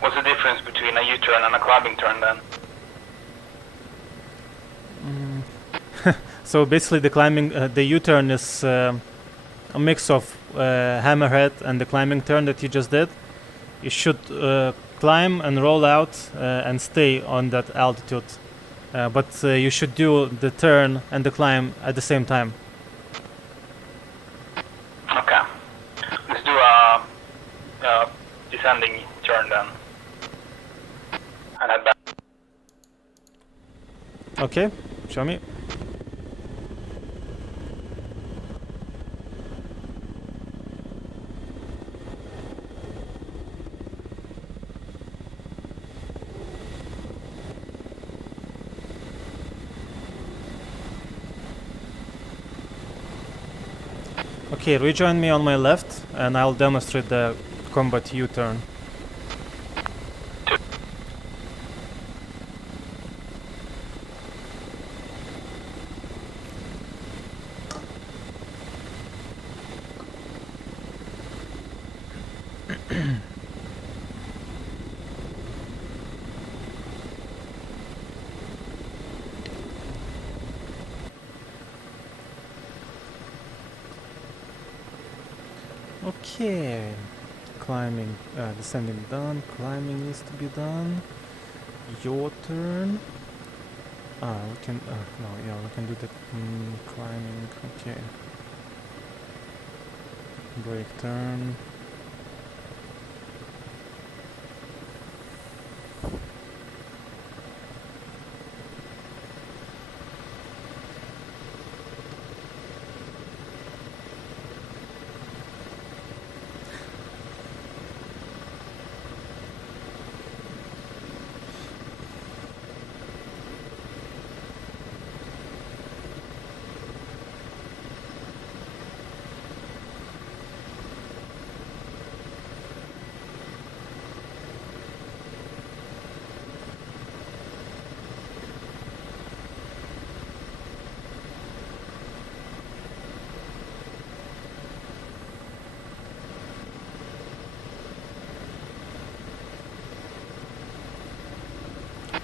What's the difference between a U-turn and a climbing turn then? So basically the climbing, the U-turn is a mix of hammerhead and the climbing turn that you just did. You should climb and roll out and stay on that altitude. But you should do the turn and the climb at the same time. Okay. Let's do a descending turn then. And head back. Okay, show me. Okay, rejoin me on my left and I'll demonstrate the combat U-turn. Okay, climbing, descending done, climbing needs to be done. Your turn. We can, no, yeah, we can do the climbing, okay. Break turn.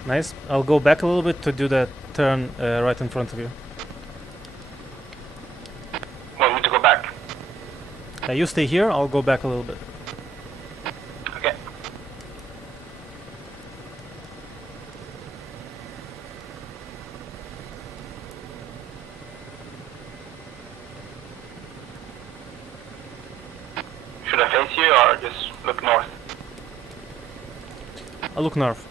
Nice. I'll go back a little bit to do that turn right in front of you. Want me to go back? You stay here, I'll go back a little bit. Okay. Should I face you or just look north? I'll look north.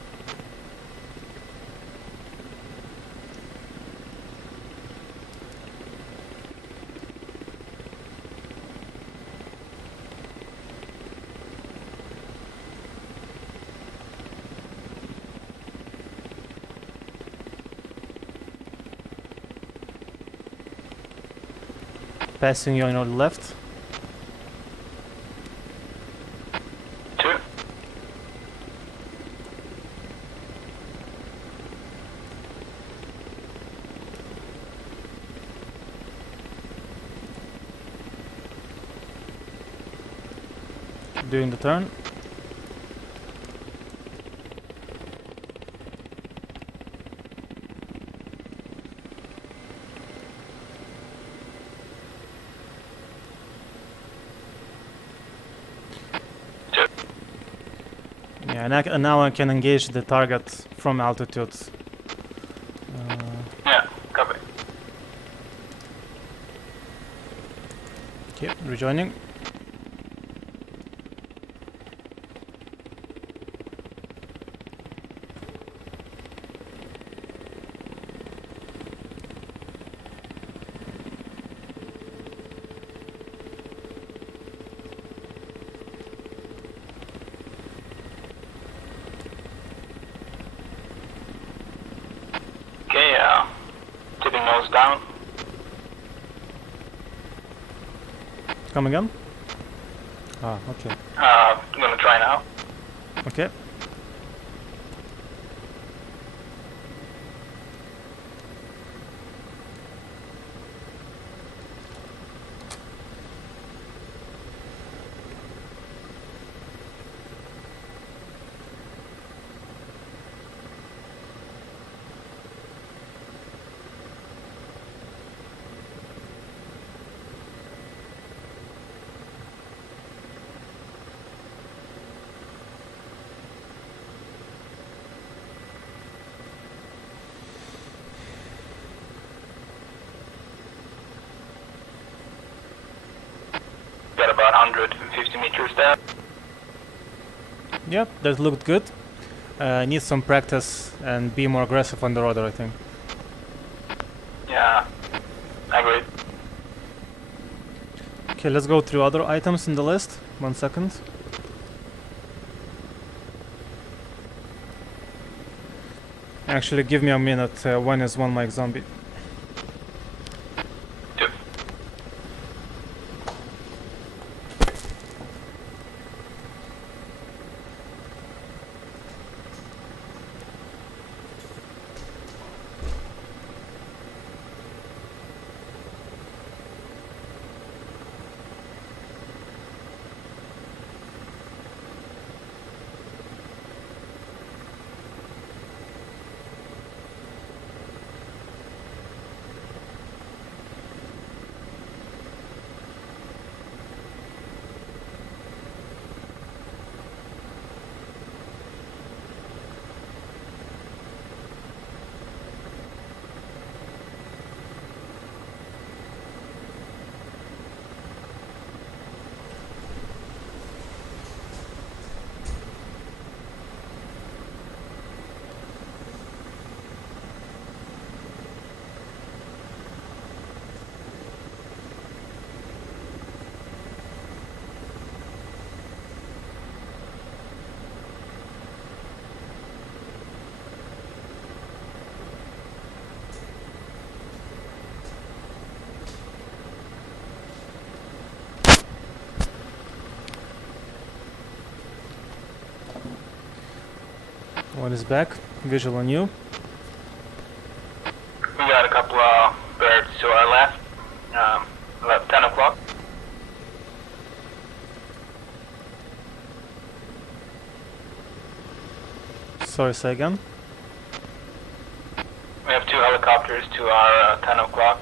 Passing you on your left. 2. Doing the turn. Yeah, and now I can engage the target from altitude. Yeah, copy. Okay, rejoining. Okay, tipping nose down. Come again? Ah, okay. I'm gonna try now. Okay. about 150 meters there. Yep, that looked good. Need some practice and be more aggressive on the rudder, I think. Yeah, agreed. Okay, let's go through other items in the list. 1 second. Actually, give me a minute. When is one mic zombie? Two. One is back. Visual on you. We got a couple of birds to our left. About 10 o'clock. Sorry, say again. We have 2 helicopters to our 10 o'clock.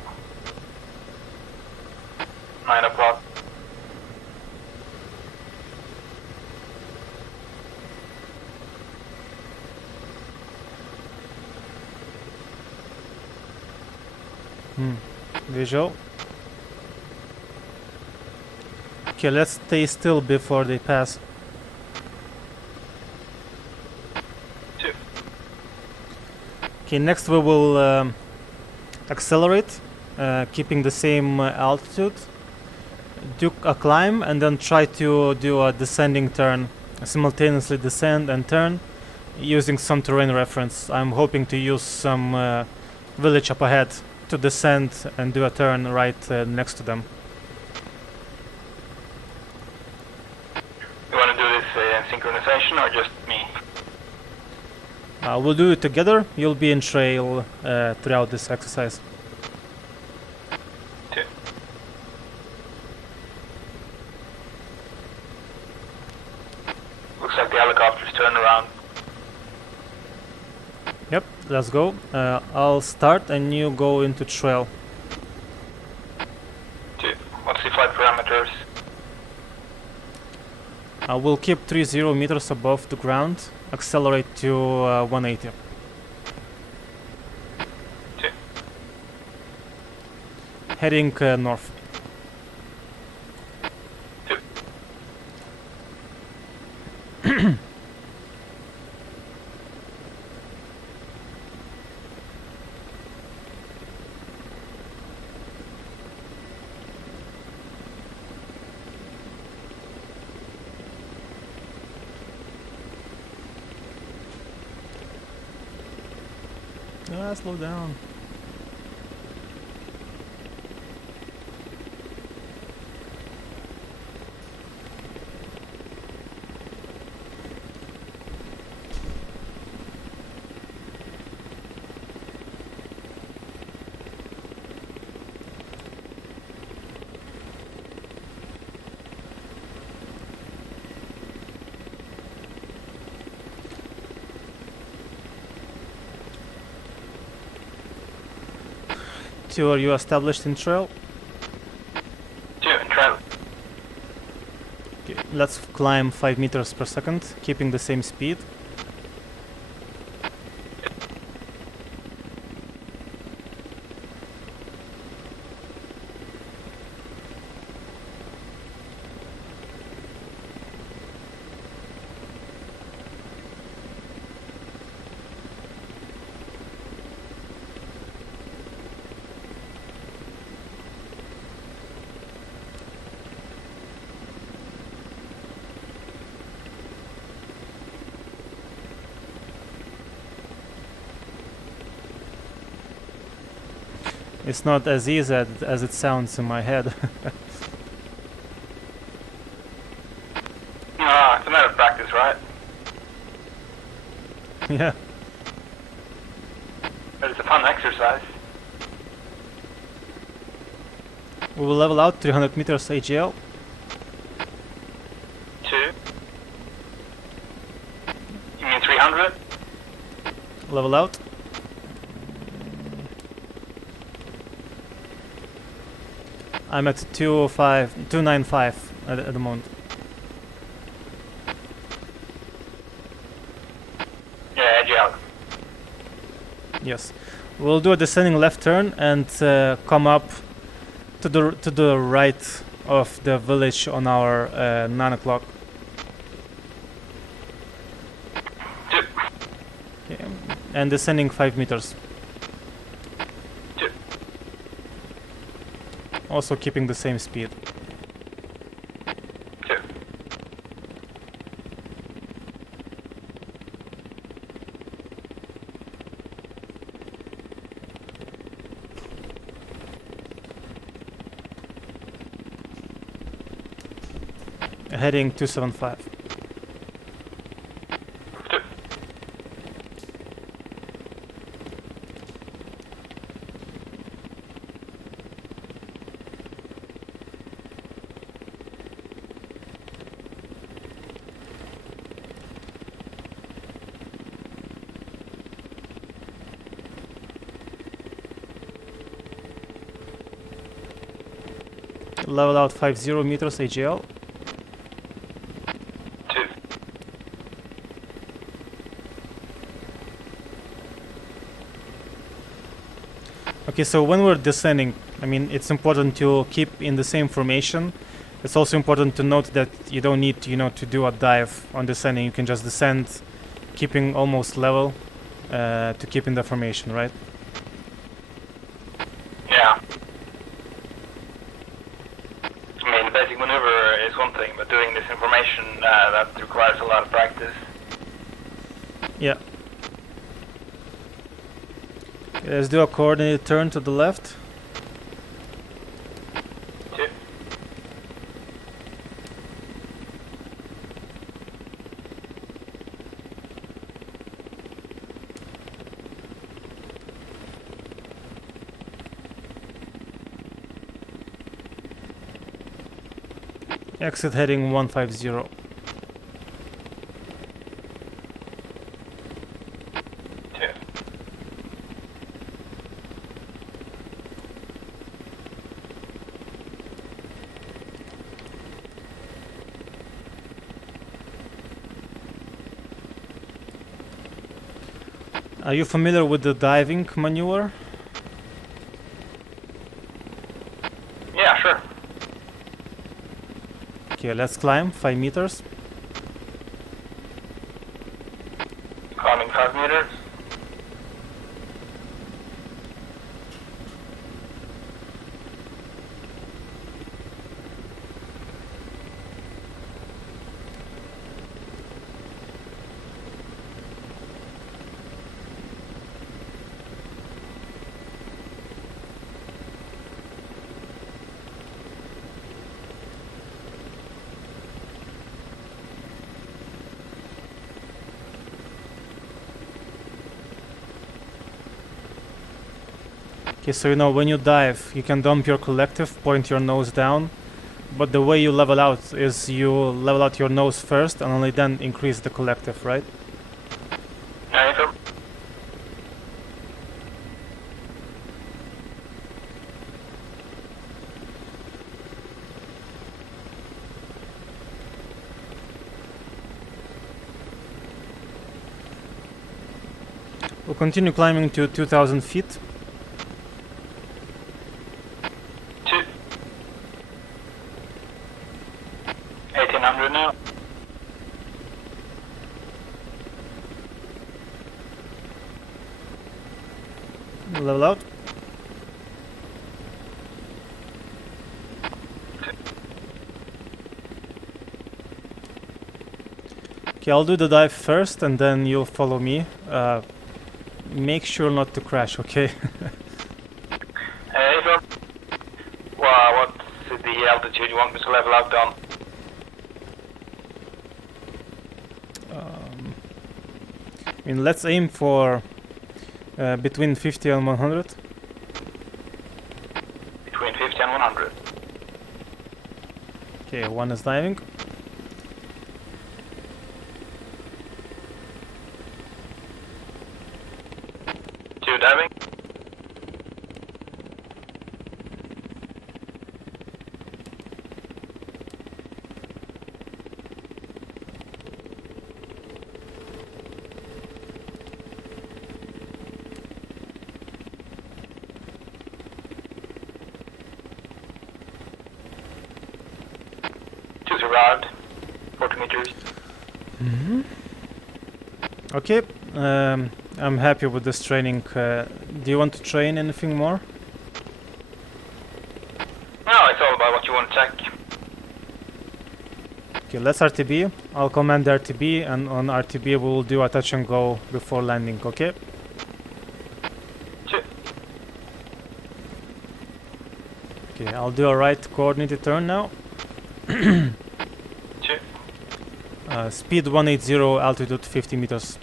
9 o'clock. Visual. Okay, let's stay still before they pass. 2. Okay, next we will accelerate, keeping the same altitude. Do a climb and then try to do a descending turn. Simultaneously descend and turn using some terrain reference. I'm hoping to use some village up ahead to descend and do a turn right next to them. You want to do this in synchronization or just me? We'll do it together. You'll be in trail throughout this exercise. 2. Looks like the helicopters turn around. Yep, let's go. I'll start and you go into trail. 2. What's the flight parameters? We'll keep 30 meters above the ground. Accelerate to 180. 2. Heading north. 2. Slow down. Are you established in trail? 2 in trail. Okay, let's climb 5 meters per second, keeping the same speed. It's not as easy as it sounds in my head. No, it's a matter of practice, right? Yeah. But it's a fun exercise. We will level out 300 meters AGL. 2. You mean 300? Level out. I'm at 295 at the moment. Yeah, edge out. Yes. We'll do a descending left turn and come up to the right of the village on our 9 o'clock. 2. Okay. And descending 5 meters. 2. Also keeping the same speed. 2. Heading 275. 2. Level out 50 meters AGL. 2. Okay, so when we're descending, I mean, it's important to keep in the same formation. It's also important to note that you don't need to, to do a dive on descending. You can just descend, keeping almost level, to keep in the formation, right? Yeah. I mean, the basic maneuver is one thing, but doing this information, that requires a lot of practice. Yeah. Let's do a coordinated turn to the left. 2. Exit heading 150. 2. Are you familiar with the diving maneuver? Yeah, sure. Okay, let's climb 5 meters. Climbing 5 meters. Okay, so when you dive, you can dump your collective, point your nose down, but the way you level out is you level out your nose first and only then increase the collective, right? Yeah, so We'll continue climbing to 2,000 feet. 2. 1800 now. Level out. Okay, I'll do the dive first and then you'll follow me. Make sure not to crash, okay? want me to level out down? I mean, let's aim for between 50 and 100. Between 50 and 100. Okay, one is diving. Two diving. Two to rod. 40 meters. Okay, I'm happy with this training. Do you want to train anything more? No, it's all about what you want to check. Okay, let's RTB. I'll command the RTB, and on RTB we will do a touch and go before landing, okay? Two. Okay, I'll do a right coordinated turn now. Two. Speed 180, altitude 50 meters.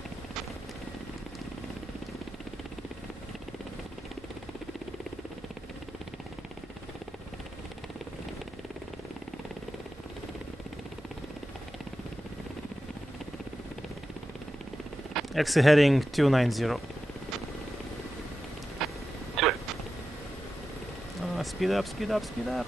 Exit heading 290. Two. Speed up, speed up, speed up.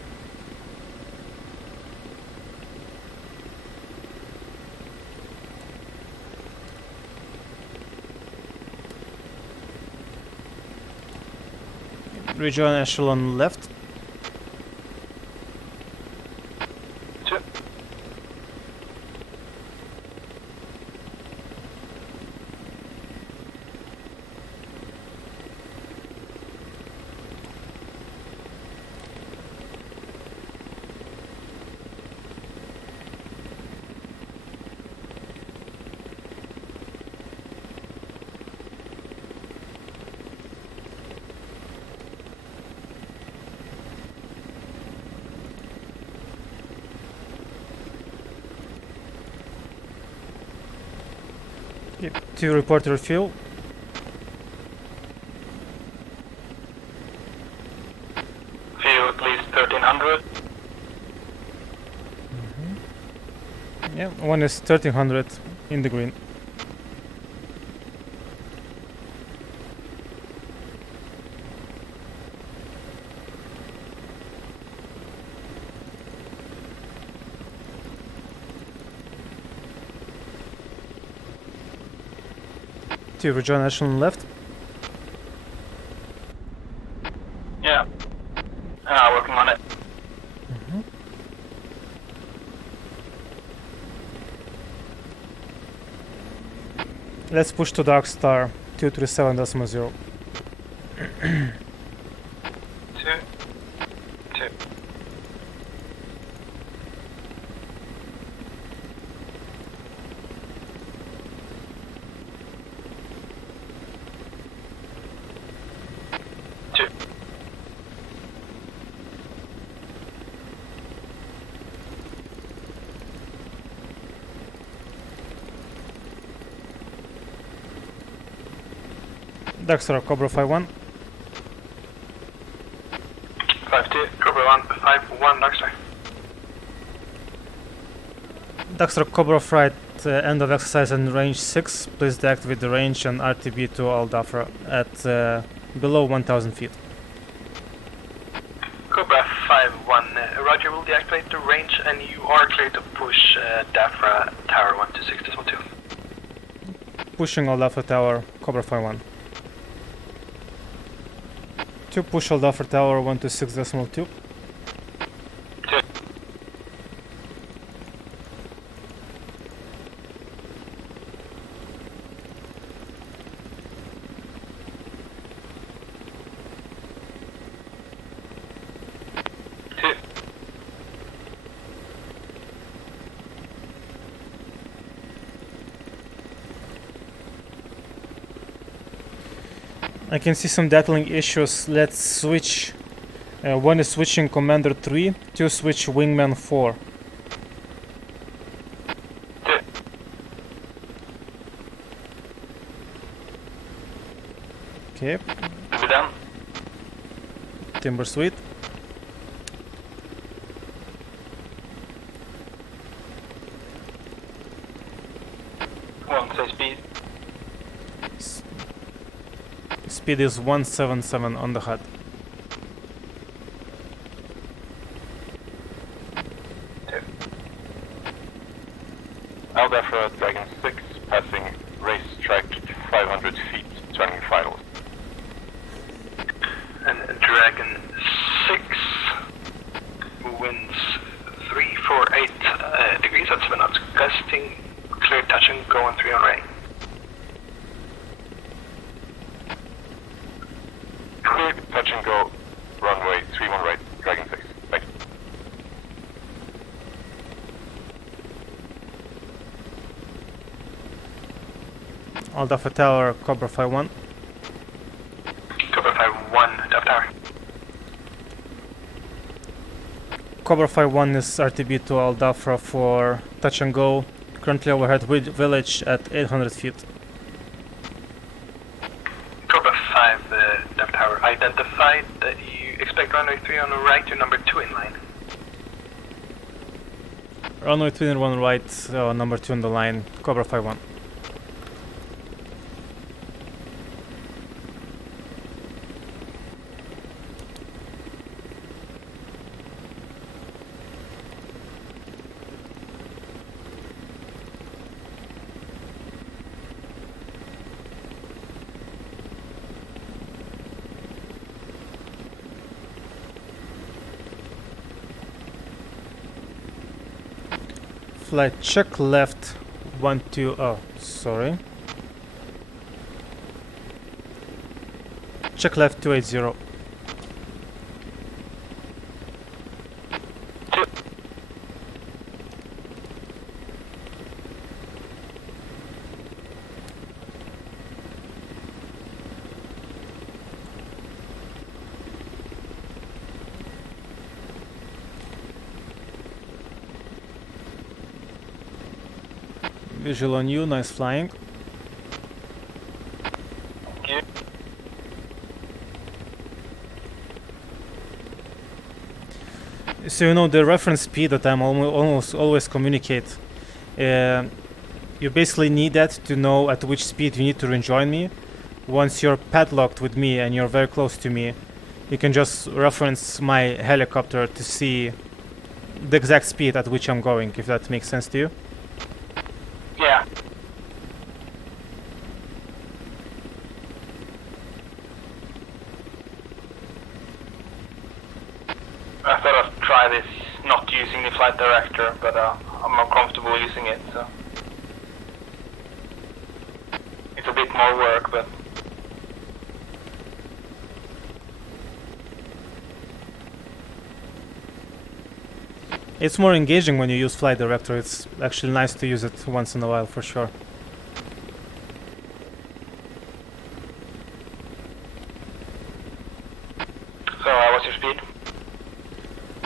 Rejoin echelon left. Two. Yep. To report refuel. Fuel at least 1300. Yeah, one is 1300 in the green. To rejoin echelon left. Yeah. Working on it. Let's push to Dark Star 237.0. Two. Two. Two. Dark Star Cobra 5-1. 5-2, Cobra 1, 5-1, Darkstar. Dark Star Cobra Flight, end of exercise and range 6. Please deactivate the range and RTB to Al-Dafra at below 1000 feet. Cobra 5-1, Roger, will deactivate the range and you are clear to push Dafra Tower 126.2. Pushing Al-Dafra Tower, Cobra 5-1. To push Al-Dafra Tower 126.2. Two. Two. I can see some dattling issues. Let's switch One is switching Commander 3, 2 switch Wingman 4. Okay, Be done. Timber Suite. One say speed. Speed is 177 on the HUD. Alpha Dragon 6, passing racetrack 500 feet, turning finals. And Dragon 6 winds 348 degrees at 7 knots, gusting, clear touch and go on 3 on rain. Clear, touch and go, runway 31 right, Dragon 6. Thank you. Alpha Tower, Cobra 5-1. Cobra 5-1, Duff Tower. Cobra 5-1 is RTB to Aldafra for touch and go. Currently overhead village at 800 feet. Cobra 5, Duff Tower. Identified that you expect runway 3 on the right to number 2 in line. Runway 3 and 1 right, number 2 on the line, Cobra 5-1. Flight check left 12, oh sorry. Check left 280. Visual on you, nice flying. So you know the reference speed that I'm almost always communicate. You basically need that to know at which speed you need to rejoin me. Once you're padlocked with me and you're very close to me, you can just reference my helicopter to see the exact speed at which I'm going, if that makes sense to you. Yeah. I thought I'd try this not using the flight director, but I'm more comfortable using it, so. It's a bit more work, but. It's more engaging when you use flight director. It's actually nice to use it once in a while for sure. So, what's your speed?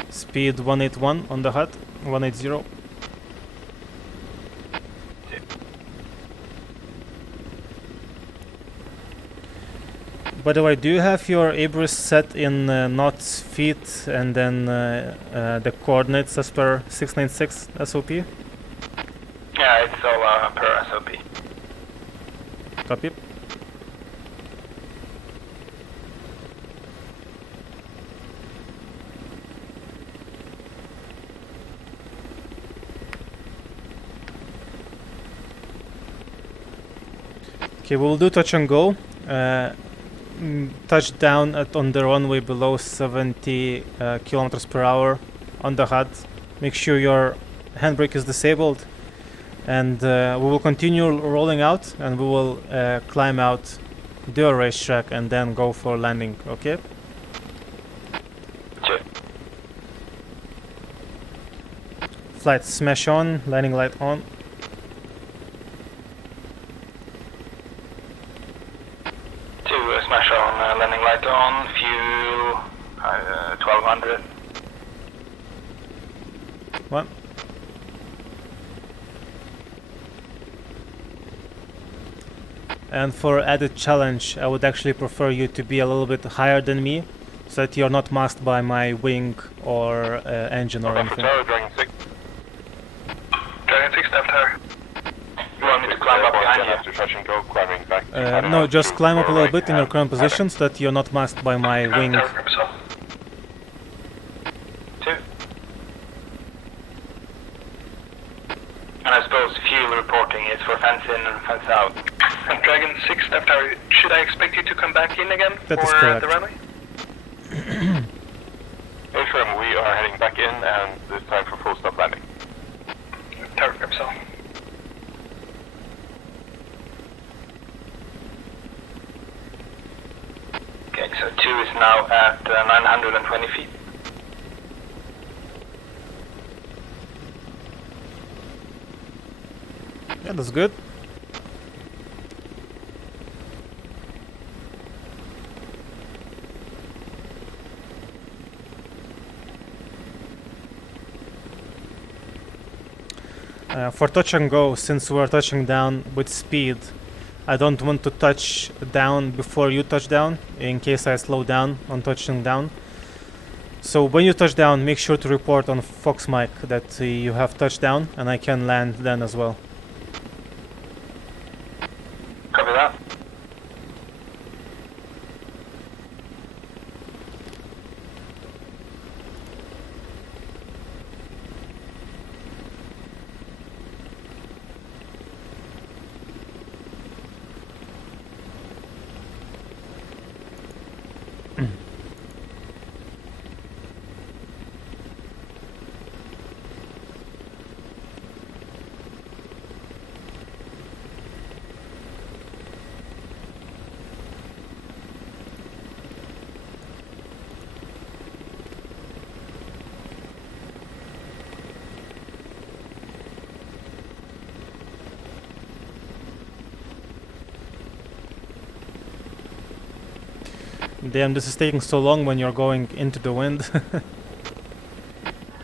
Speed 181 on the HUD, 180. By the way, do you have your Abris set in knots, feet, and then the coordinates as per 696 SOP? Yeah, it's all per SOP. Copy. Okay, we'll do touch and go. Touch down on the runway below 70 kilometers per hour on the HUD. Make sure your handbrake is disabled, and we will continue rolling out, and we will climb out, do a racetrack, and then go for landing. Okay? Sure. Flight smash on, landing light on. Smash on, landing light on, fuel, 12 What? And for added challenge, I would actually prefer you to be a little bit higher than me, so that you're not masked by my wing or engine or anything. Tower, Dragon 6. Dragon 6, left tower. You want me to climb up behind you? After touch and go, climbing back. No, just climb up a little bit in your current position, so that you're not masked by my wing. Tower, grab yourself. 2. And I suppose fuel reporting is for fence in and fence out. And Dragon 6, left tower. Should I expect you to come back in again That is for correct. the runway? Affirm, we are heading back in and it's time for full stop landing. Tower, grab yourself. Okay, so 2 is now at 920 feet. Yeah, that's good. For touch and go, since we're touching down with speed, I don't want to touch down before you touch down, in case I slow down on touching down. So when you touch down, make sure to report on Fox mic that you have touched down, and I can land then as well. Copy that. Damn, this is taking so long when you're going into the wind.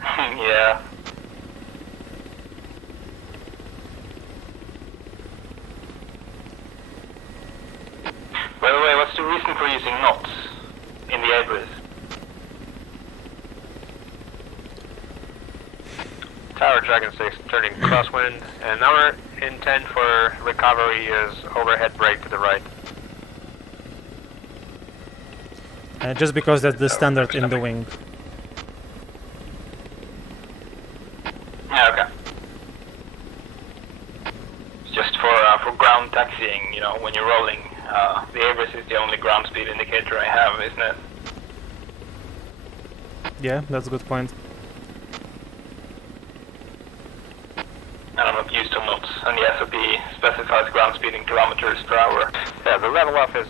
Yeah. By the way, what's the reason for using knots in the Everest? Tower, Dragon 6, turning crosswind, and our intent for recovery is overhead brake to the right. Just because that's the standard in the wing. Yeah, okay. Just for ground taxiing, you know, when you're rolling, the Everest is the only ground speed indicator I have, isn't it? Yeah, that's a good point. And I'm not used to knots, and the SOP specifies ground speed in kilometers per hour. Yeah, the level off is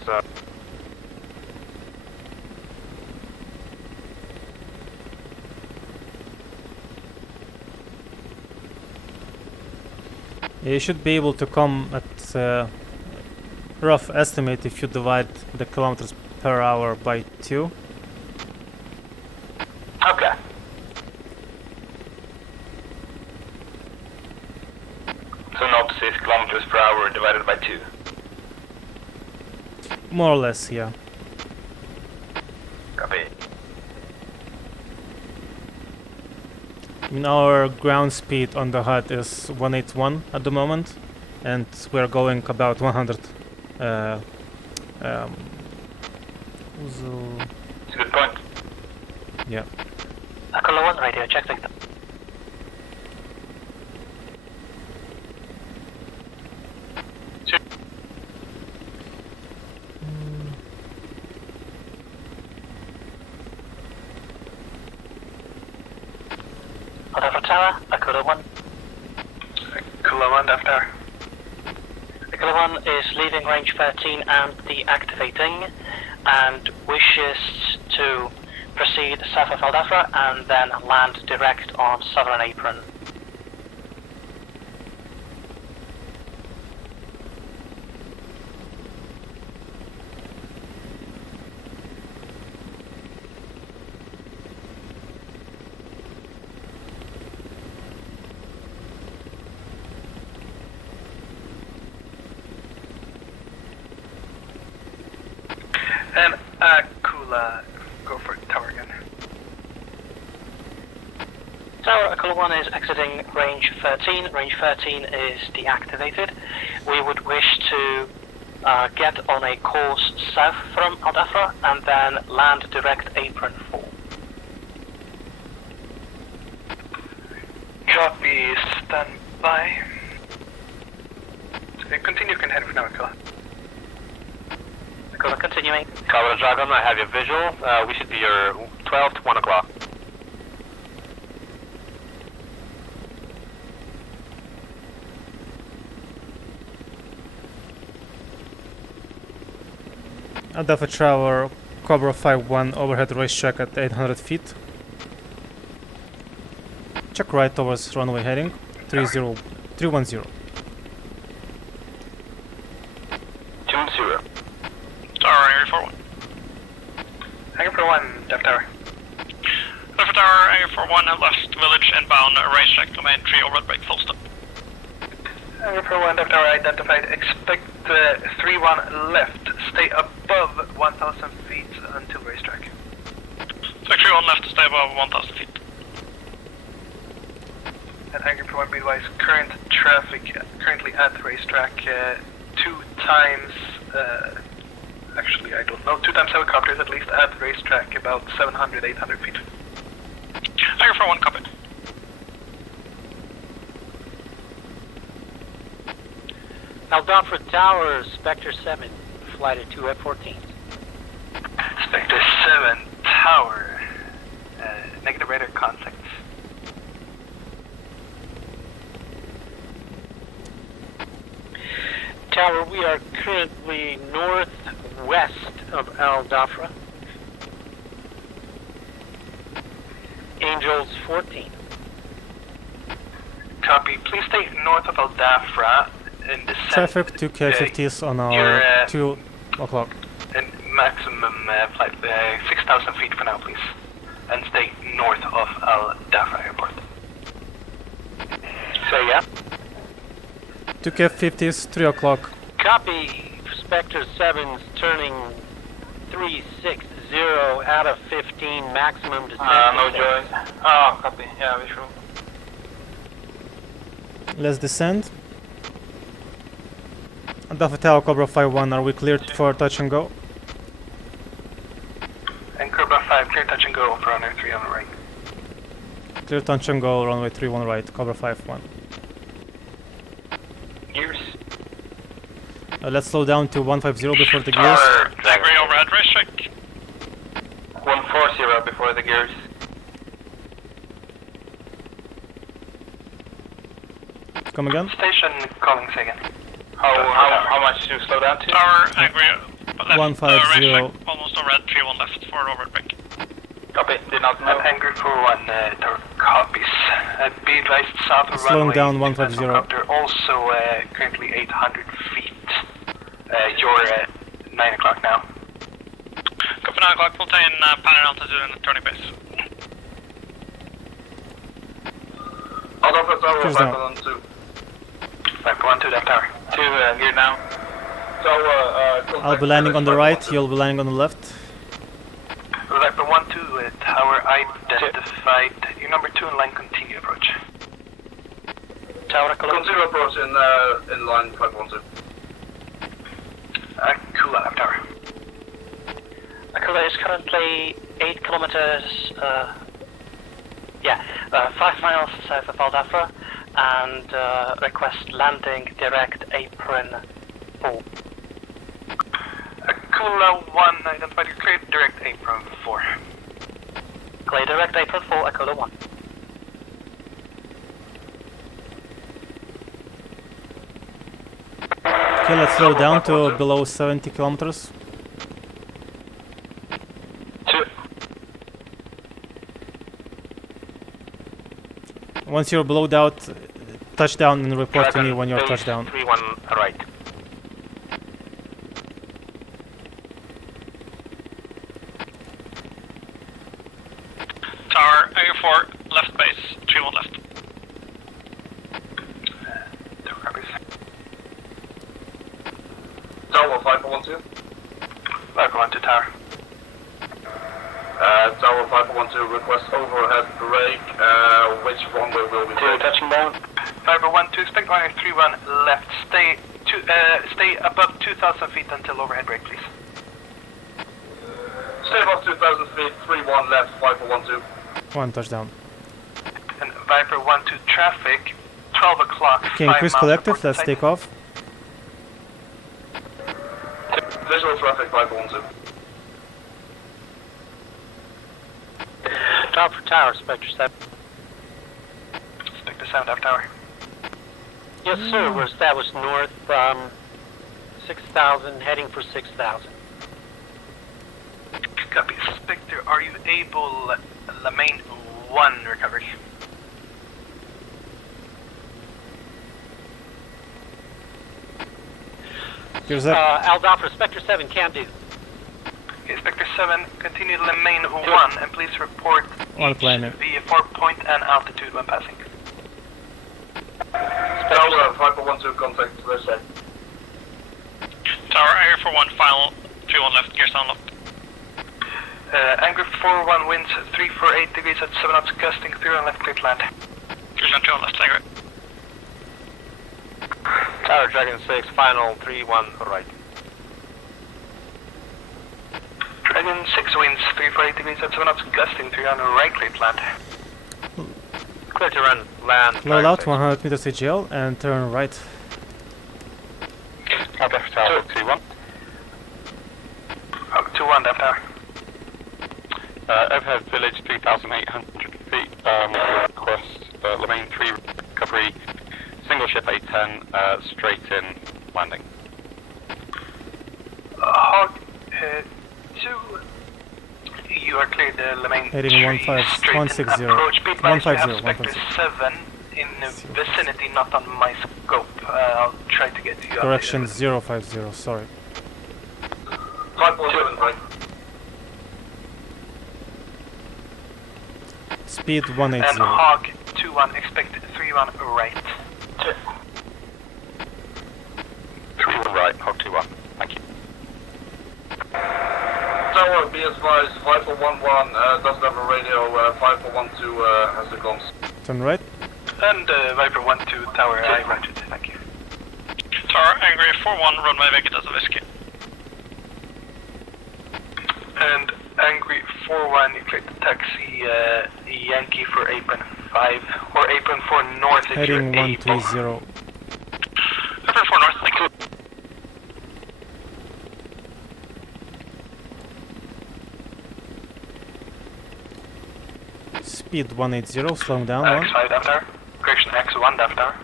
You should be able to come at rough estimate if you divide the kilometers per hour by 2. Okay. So knots is kilometers per hour divided by 2. More or less, yeah. Copy. I mean, our ground speed on the HUD is 181 at the moment, and we're going about 100. It's a good point. Yeah. Echo 1 radio, check victim. Whatever tower, Echo 1. Echo 1, left tower. Echo 1 is leaving range 13 and deactivating, and wishes to proceed south of Aldafra and then land direct on southern apron. And Kula, go for tower again. Tower Akula 1 is exiting range 13. Range 13 is deactivated. We would wish to get on a course south from Al Dafra and then land direct apron 4. Copy, stand by. Continue, can head for now, Akula. Akula continuing. Colorado Dragon, I have your visual. We should be your 12 to 1 o'clock. Alpha Tower, Cobra 5-1, overhead racetrack at 800 feet. Check right towards runway heading 310. 2-0. Tower, Area 41. Hangar for 1, Def Tower. Alpha Tower, Area 41, left village inbound, racetrack, domain 3, overhead brake, full stop. Hangar for 1, Def Tower identified. Expect 3-1 left. Stay above 1,000 feet until racetrack. Take 3-1 left to stay above 1,000 feet. And Hangar for 1, be advised, current traffic currently at racetrack 2 times, actually I don't know, 2 times helicopters at least at racetrack, about 700, 800 feet. Hangar 41, copy. Al Dafra Tower, Spectre 7, flight at 2 F-14. Spectre 7 Tower, negative radar contacts. Tower, we are currently northwest of Al Dafra. Angels 14. Copy, please stay north of Al Dafra and descend. Traffic to Ka-50s on our 2 o'clock. And maximum flight 6,000 feet for now, please. And stay north of Al Dafra Airport. So yeah? 2 Ka-50s, 3 o'clock. Copy. Spectre 7's turning 360 out of 15, maximum descent. No joy. Oh, copy. Yeah, visual. Let's descend. Alpha Tower, Cobra 5-1, are we cleared for touch and go? And Cobra 5, clear touch and go for runway 3 on the right. Clear touch and go, runway 31 right, Cobra 5-1. Gears. Let's slow down to 150 before the gears. Angry overhead racetrack. 140 before the gears. Come again? Station calling second. How much do you slow down to? Tower, angry left. 150. Racetrack, almost overhead, 3-1 left for overhead brake. Copy. Did not know. Hangar for 1, Tower copies. Be advised south of Slowing runway. down 150. Helicopter also currently 800 feet. You're 9 o'clock now. Copy 9 o'clock, we'll attain panel altitude and turning base. Cruise down. 512, Def Tower. 2 gear now. So, I'll be landing on the right, you'll be landing on the left. Viper 1-2, Tower identified. Your number 2 in line, continue approach. Tower Akula. Continue approach in line 512. Kula, Def Tower. Akula is currently 8 kilometers, 5 miles south of Al Dafra, and request landing direct apron 4. Kula 1, identified. You're cleared direct apron 4. Clear direct apron 4, Akula 1. Okay, let's slow down to below 70 kilometers. 2. Once you're blowed out, touch down and report to me when you're touched down. 3-1 right. Tower, Area 4, left base, 3-1 left. Tower copies. Tower 512. Viper 1 to tower. Tower 512, request overhead brake. Which runway will we take? Touching down. Viper 1 to expect runway 31 left. Stay above 2,000 feet until overhead brake, please. Stay above 2,000 feet, 31 left, Viper 12. 1 touchdown. And Viper 1 to traffic, 12 o'clock. Okay, increase collective, let's take off. Visual traffic, Viper 12. Tower for tower, Spectre 7. Spectre 7 after tower. Yes, sir. We're established north from 6,000, heading for 6,000. Copy. Spectre, are you able, Lamaine 1 recovery? Here's up. Alpha for Spectre 7, can do. Okay, Spectre 7, continue Lamaine 1 and please report On each planet. VFR point and altitude when passing. Tower 512, contact this side. Tower, Air for 1, final 31 left, gear sound locked. Angry 4-1 winds 348 degrees at 7 knots, gusting through and left clear to land. Gear sound 2 on left, Angry. Tower Dragon 6, final 3-1 right. Dragon 6 winds 348 degrees at 7 knots, gusting through and right clear to land. Clear to run, land. Load Dragon out 6. 100 meters AGL and turn right. Left tower 21. 2-1 left tower. Overhead village 3,800 feet. Request Lamaine 3 recovery. Single ship A10, straight in landing. Hog 2, you are cleared Lamaine 3 Heading straight 160. in approach. Be advised we have 150, Spectre 7 in vicinity, not on my scope. I'll try to get you Correction updated. 050, sorry. 517, right. Speed And 180. Hog 2-1, expect 3-1 right. 3-1 right, Hog 2-1. Thank you. Tower, be advised, 5411 doesn't have a radio, 5412 has the comms. Turn right. And Viper 1-2 tower, I roger, thank you. Tower, Angry 4-1, runway vacant as a whiskey. And Angry 4-1, you cleared the taxi Yankee for apron 5, or apron 4 north if Heading you're able. 130. Apron 4 north, thank you. Speed 180, slowing down 1. X5 after. Correction X1 after.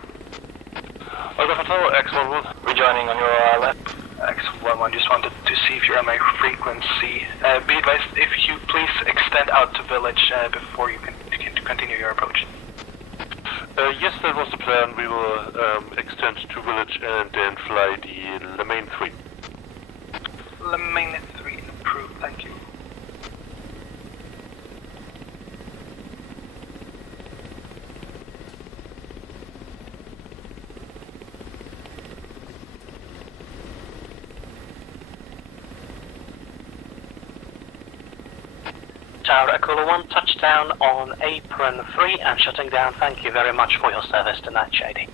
Alpha Tower, X11, rejoining on your left. X11, just wanted to see if you're on my frequency. Be advised, if you please extend out to village before you can continue your approach. Yes, that was the plan. We will extend to village and then fly the Lamaine 3. Lamaine 3 approved, thank you. Tower Aquila 1, touchdown on apron 3 and shutting down. Thank you very much for your service tonight, Shady.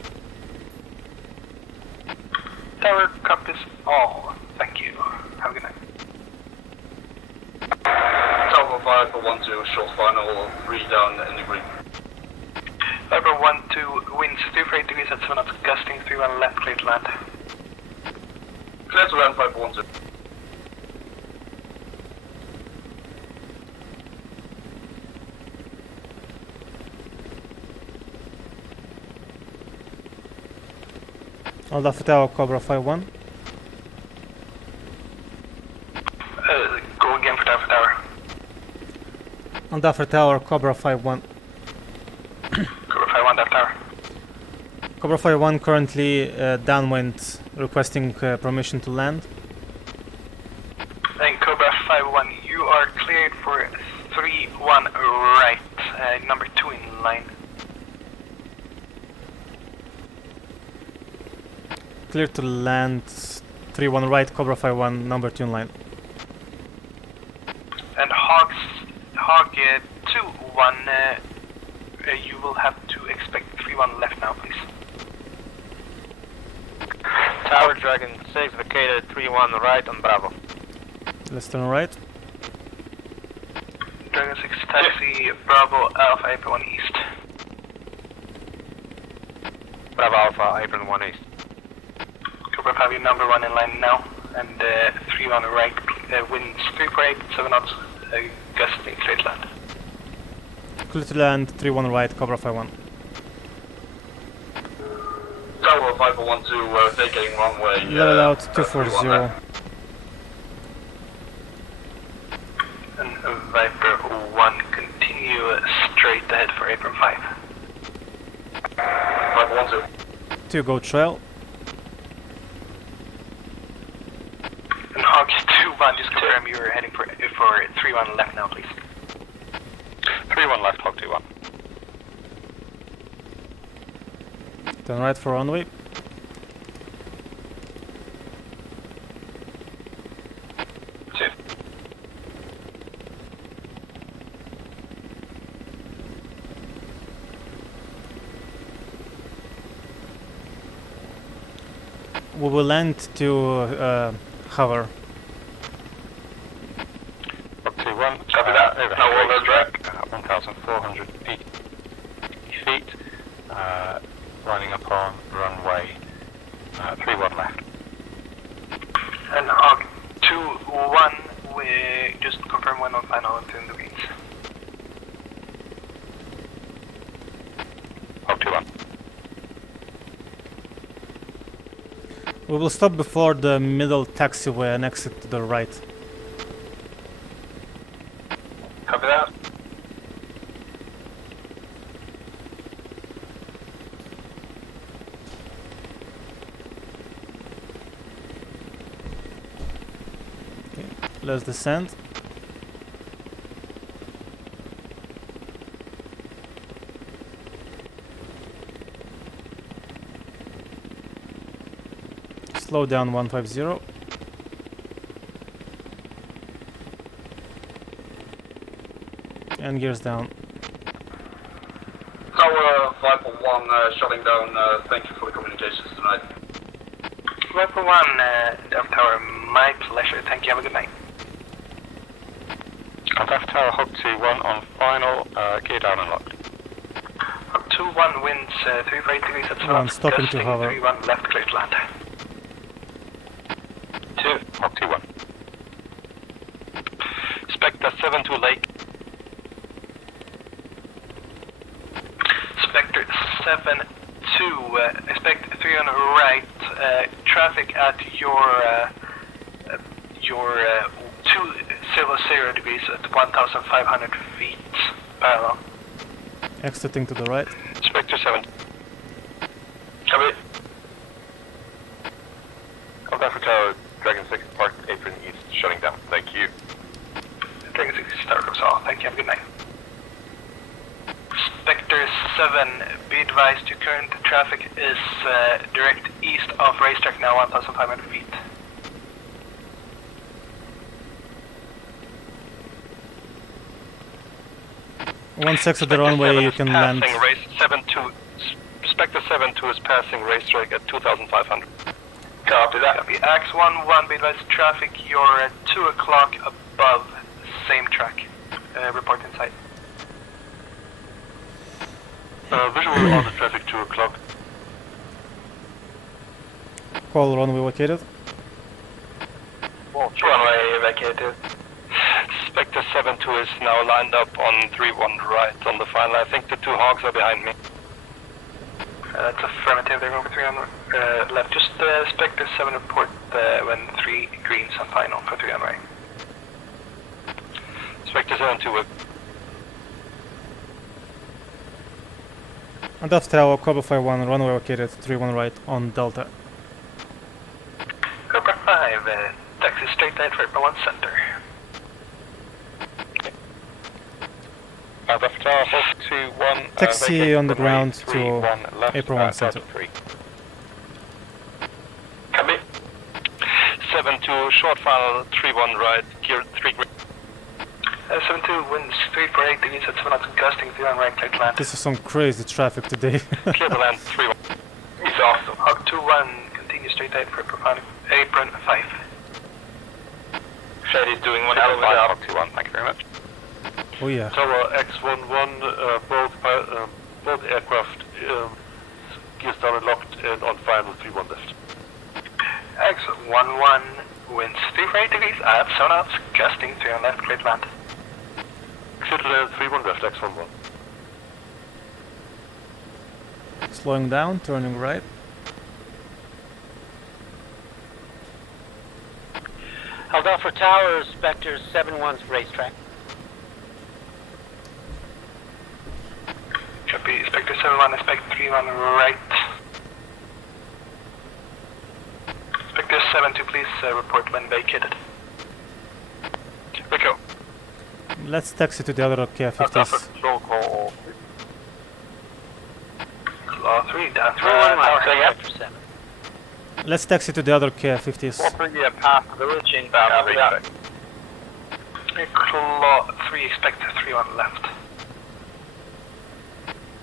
Tower copies all, thank you. Have a good night. Tower 512, short final, 3 down in the green. Viper 1-2, winds 348 degrees at 7 knots, gusting 3-1 left, clear to land. Clear to land 512. Alpha Tower, Cobra 5-1. Go again for tower. Alpha Tower, Cobra 5-1. Cobra 5-1 tower. Cobra 5-1 currently downwind, requesting permission to land. And Cobra 5-1, you are cleared for 3-1 right, number 2 in line. Clear to land 3-1 right, Cobra 5-1, number 2 in line. you will have to expect 3-1 left now, please. Tower Dragon 6 vacated 3-1 right on Bravo. Let's turn right. Dragon 6 taxi, Bravo Alpha, April 1 East. Bravo Alpha, Apron 1 East. Cobra 5, your number 1 in line now, and 3-1 right, winds 348, 7 knots, gusting straight land. Clear to land, 3-1 right, Cobra 5-1. Tower 512, taking runway. Level out, 240. And Viper 1, continue straight ahead for Apron 5. 512. 2 go trail. And Hogs 2-1, just confirm you're heading for 3-1 left now, please. 3-1 left, Hog 2-1. Turn right for runway. We will land to hover. Hog 2-1. Copy that. Overhead No wall, no racetrack, 1,480 feet. Lining up on runway 3-1 left. And Hog 2-1, we just confirm when on final in the weeds. Hog 2-1. We will stop before the middle taxiway and exit to the right. Copy that. Let's descend. Slow down 150. And gears down. Tower 541, shutting down. Thank you for the communications tonight. Viper 1, Delta Tower, my pleasure. Thank you. Have a good night. Left tower, Hog 2-1 on final, gear down and locked. Hog 2-1, winds 348 degrees at One, south. stopping to gusting hover. 3-1 left, clear to land. 2, Hog 2-1. Spectre 7-2 Lake. Spectre 7-2, expect 3 on the right, traffic at your 200 degrees at 1,500 feet parallel. Exiting to the right. Spectre 7. Copy. Of Africa, Dragon 6 Park, Apron East, shutting down. Thank you. Dragon 6 Star Coast all. Thank you. Have a good night. Spectre 7, be advised your current traffic is direct east of racetrack now, 1,500 feet. Once exit the runway, you can land. Race 7-2. Spectre 7-2 is passing racetrack at 2,500. Copy that. Copy. Ax-1-1, be advised traffic, you're at 2 o'clock above same track. Report in sight. Visual on the traffic 2 o'clock. Call runway vacated. Runway vacated. Spectre 7-2 is now lined up on 3-1 right on the final. I think the 2 Hogs are behind me. That's affirmative, they're going for 3 on left. Just Spectre 7 report when 3 greens on final for 3 on right. Spectre 7-2 And Delta Tower, Cobra 5-1, runway vacated, 3-1 right on Delta. Cobra 5, taxi straight ahead for April 1 center. Left tower, Hog 2-1. Taxi on the ground 3-1 left, to April 1 center. Delta 3. Copy. 7-2 short final 3-1 right, gear 3 green. 72, winds 348 degrees at 7 knots, gusting 3 on right, clear to land. This is some crazy traffic today. Clear to land 3-1. He's awesome. Hawk 2-1, continue straight ahead for apron 5. Shady's doing one Tower hell of a job. 5, thank you very much. Oh yeah. Tower X11, both aircraft gears down and locked and on final 3-1 left. X11, winds 348 degrees at 7 knots, gusting 3 on left, clear to land. Clear to land 3-1 left, X11. Slowing down, turning right. Held off for Tower, Spectre 7-1's racetrack. Copy, Spectre 7-1, expect 3-1 right. Spectre 7-2, please report when vacated. Rico. Let's taxi to the other Ka-50s. Claw 3, down 3, 3-1 Tower, Spectre 7. Let's taxi to the other Ka-50s. Past the village inbound. Claw 3, expect 3-1 left.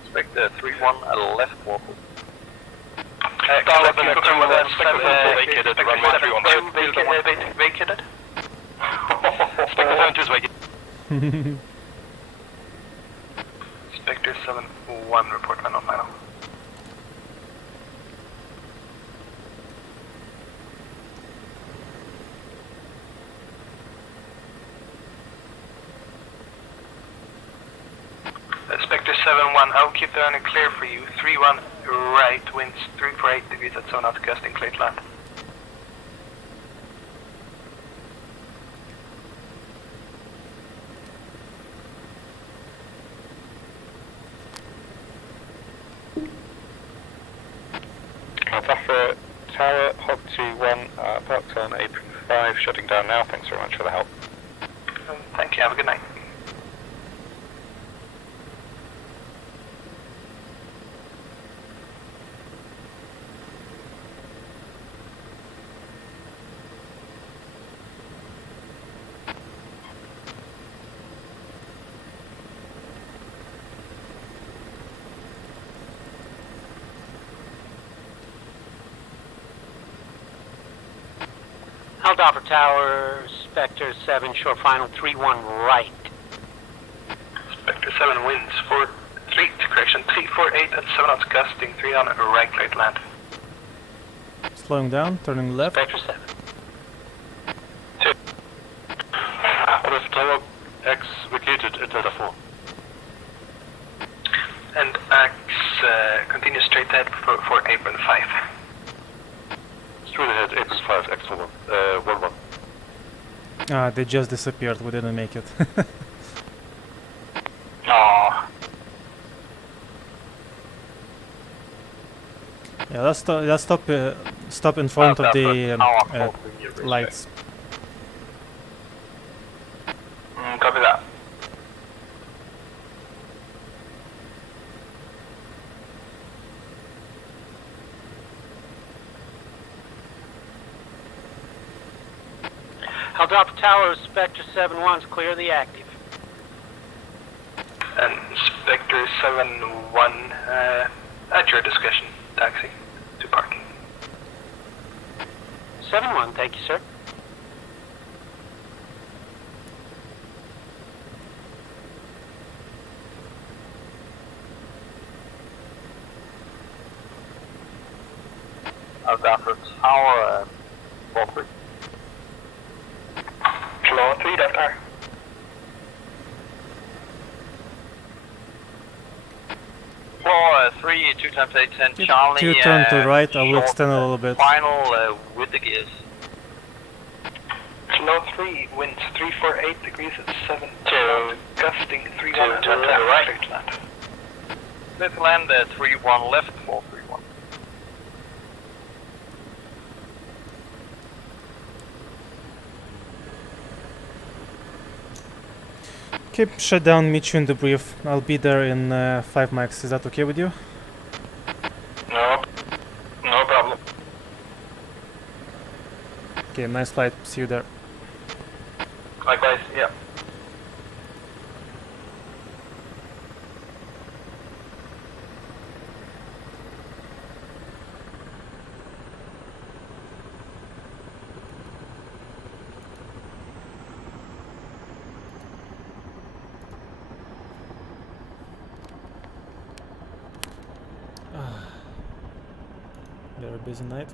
Expect 3-1 left walker. Vacated, runway 3-1. Vacated. Spectre 7-2 is vacated. Spectre 7-1, report final. Spectre 7-1, I'll keep the running clear for you. 3-1 right, winds 348 degrees at 7 knots, gusting clear to land. Alpha Tower, Hog 2-1, parked on apron 5, shutting down now. Thanks very much for the help. Thank you, have a good night. Held off for Tower, Spectre 7, short final 3-1 right. Spectre 7 winds 348 at 7 knots, gusting 3 on right, clear to land. Slowing down, turning left. Spectre 7. Left Tower X vacated at Delta 4. And X continue straight ahead for apron 5. Straight ahead, apron 5, X11, 1-1. Ah, they just disappeared. We didn't make it. Aww. Yeah, let's stop in front of the lights. Copy that. Held off for Tower, Spectre 7-1's clear the active. And Spectre 7-1, at your discretion, taxi to parking. 7-1, thank you, sir. Alpha Tower, 4-3. Claw 3, Doctor. Claw 3, 2 times 810 Charlie. You turn to right, I will short, extend a little bit. Final with the gears. Claw 3, winds 348 degrees at 7 Two. gusting 3 Two, on turn to the right. clear to land. Clear to land 3-1 left, 4-3-1. Okay, shut down, meet you in the brief. I'll be there in 5 mics. Is that okay with you? No. No problem. Okay, nice flight. See you there. Likewise, yeah. Very busy night.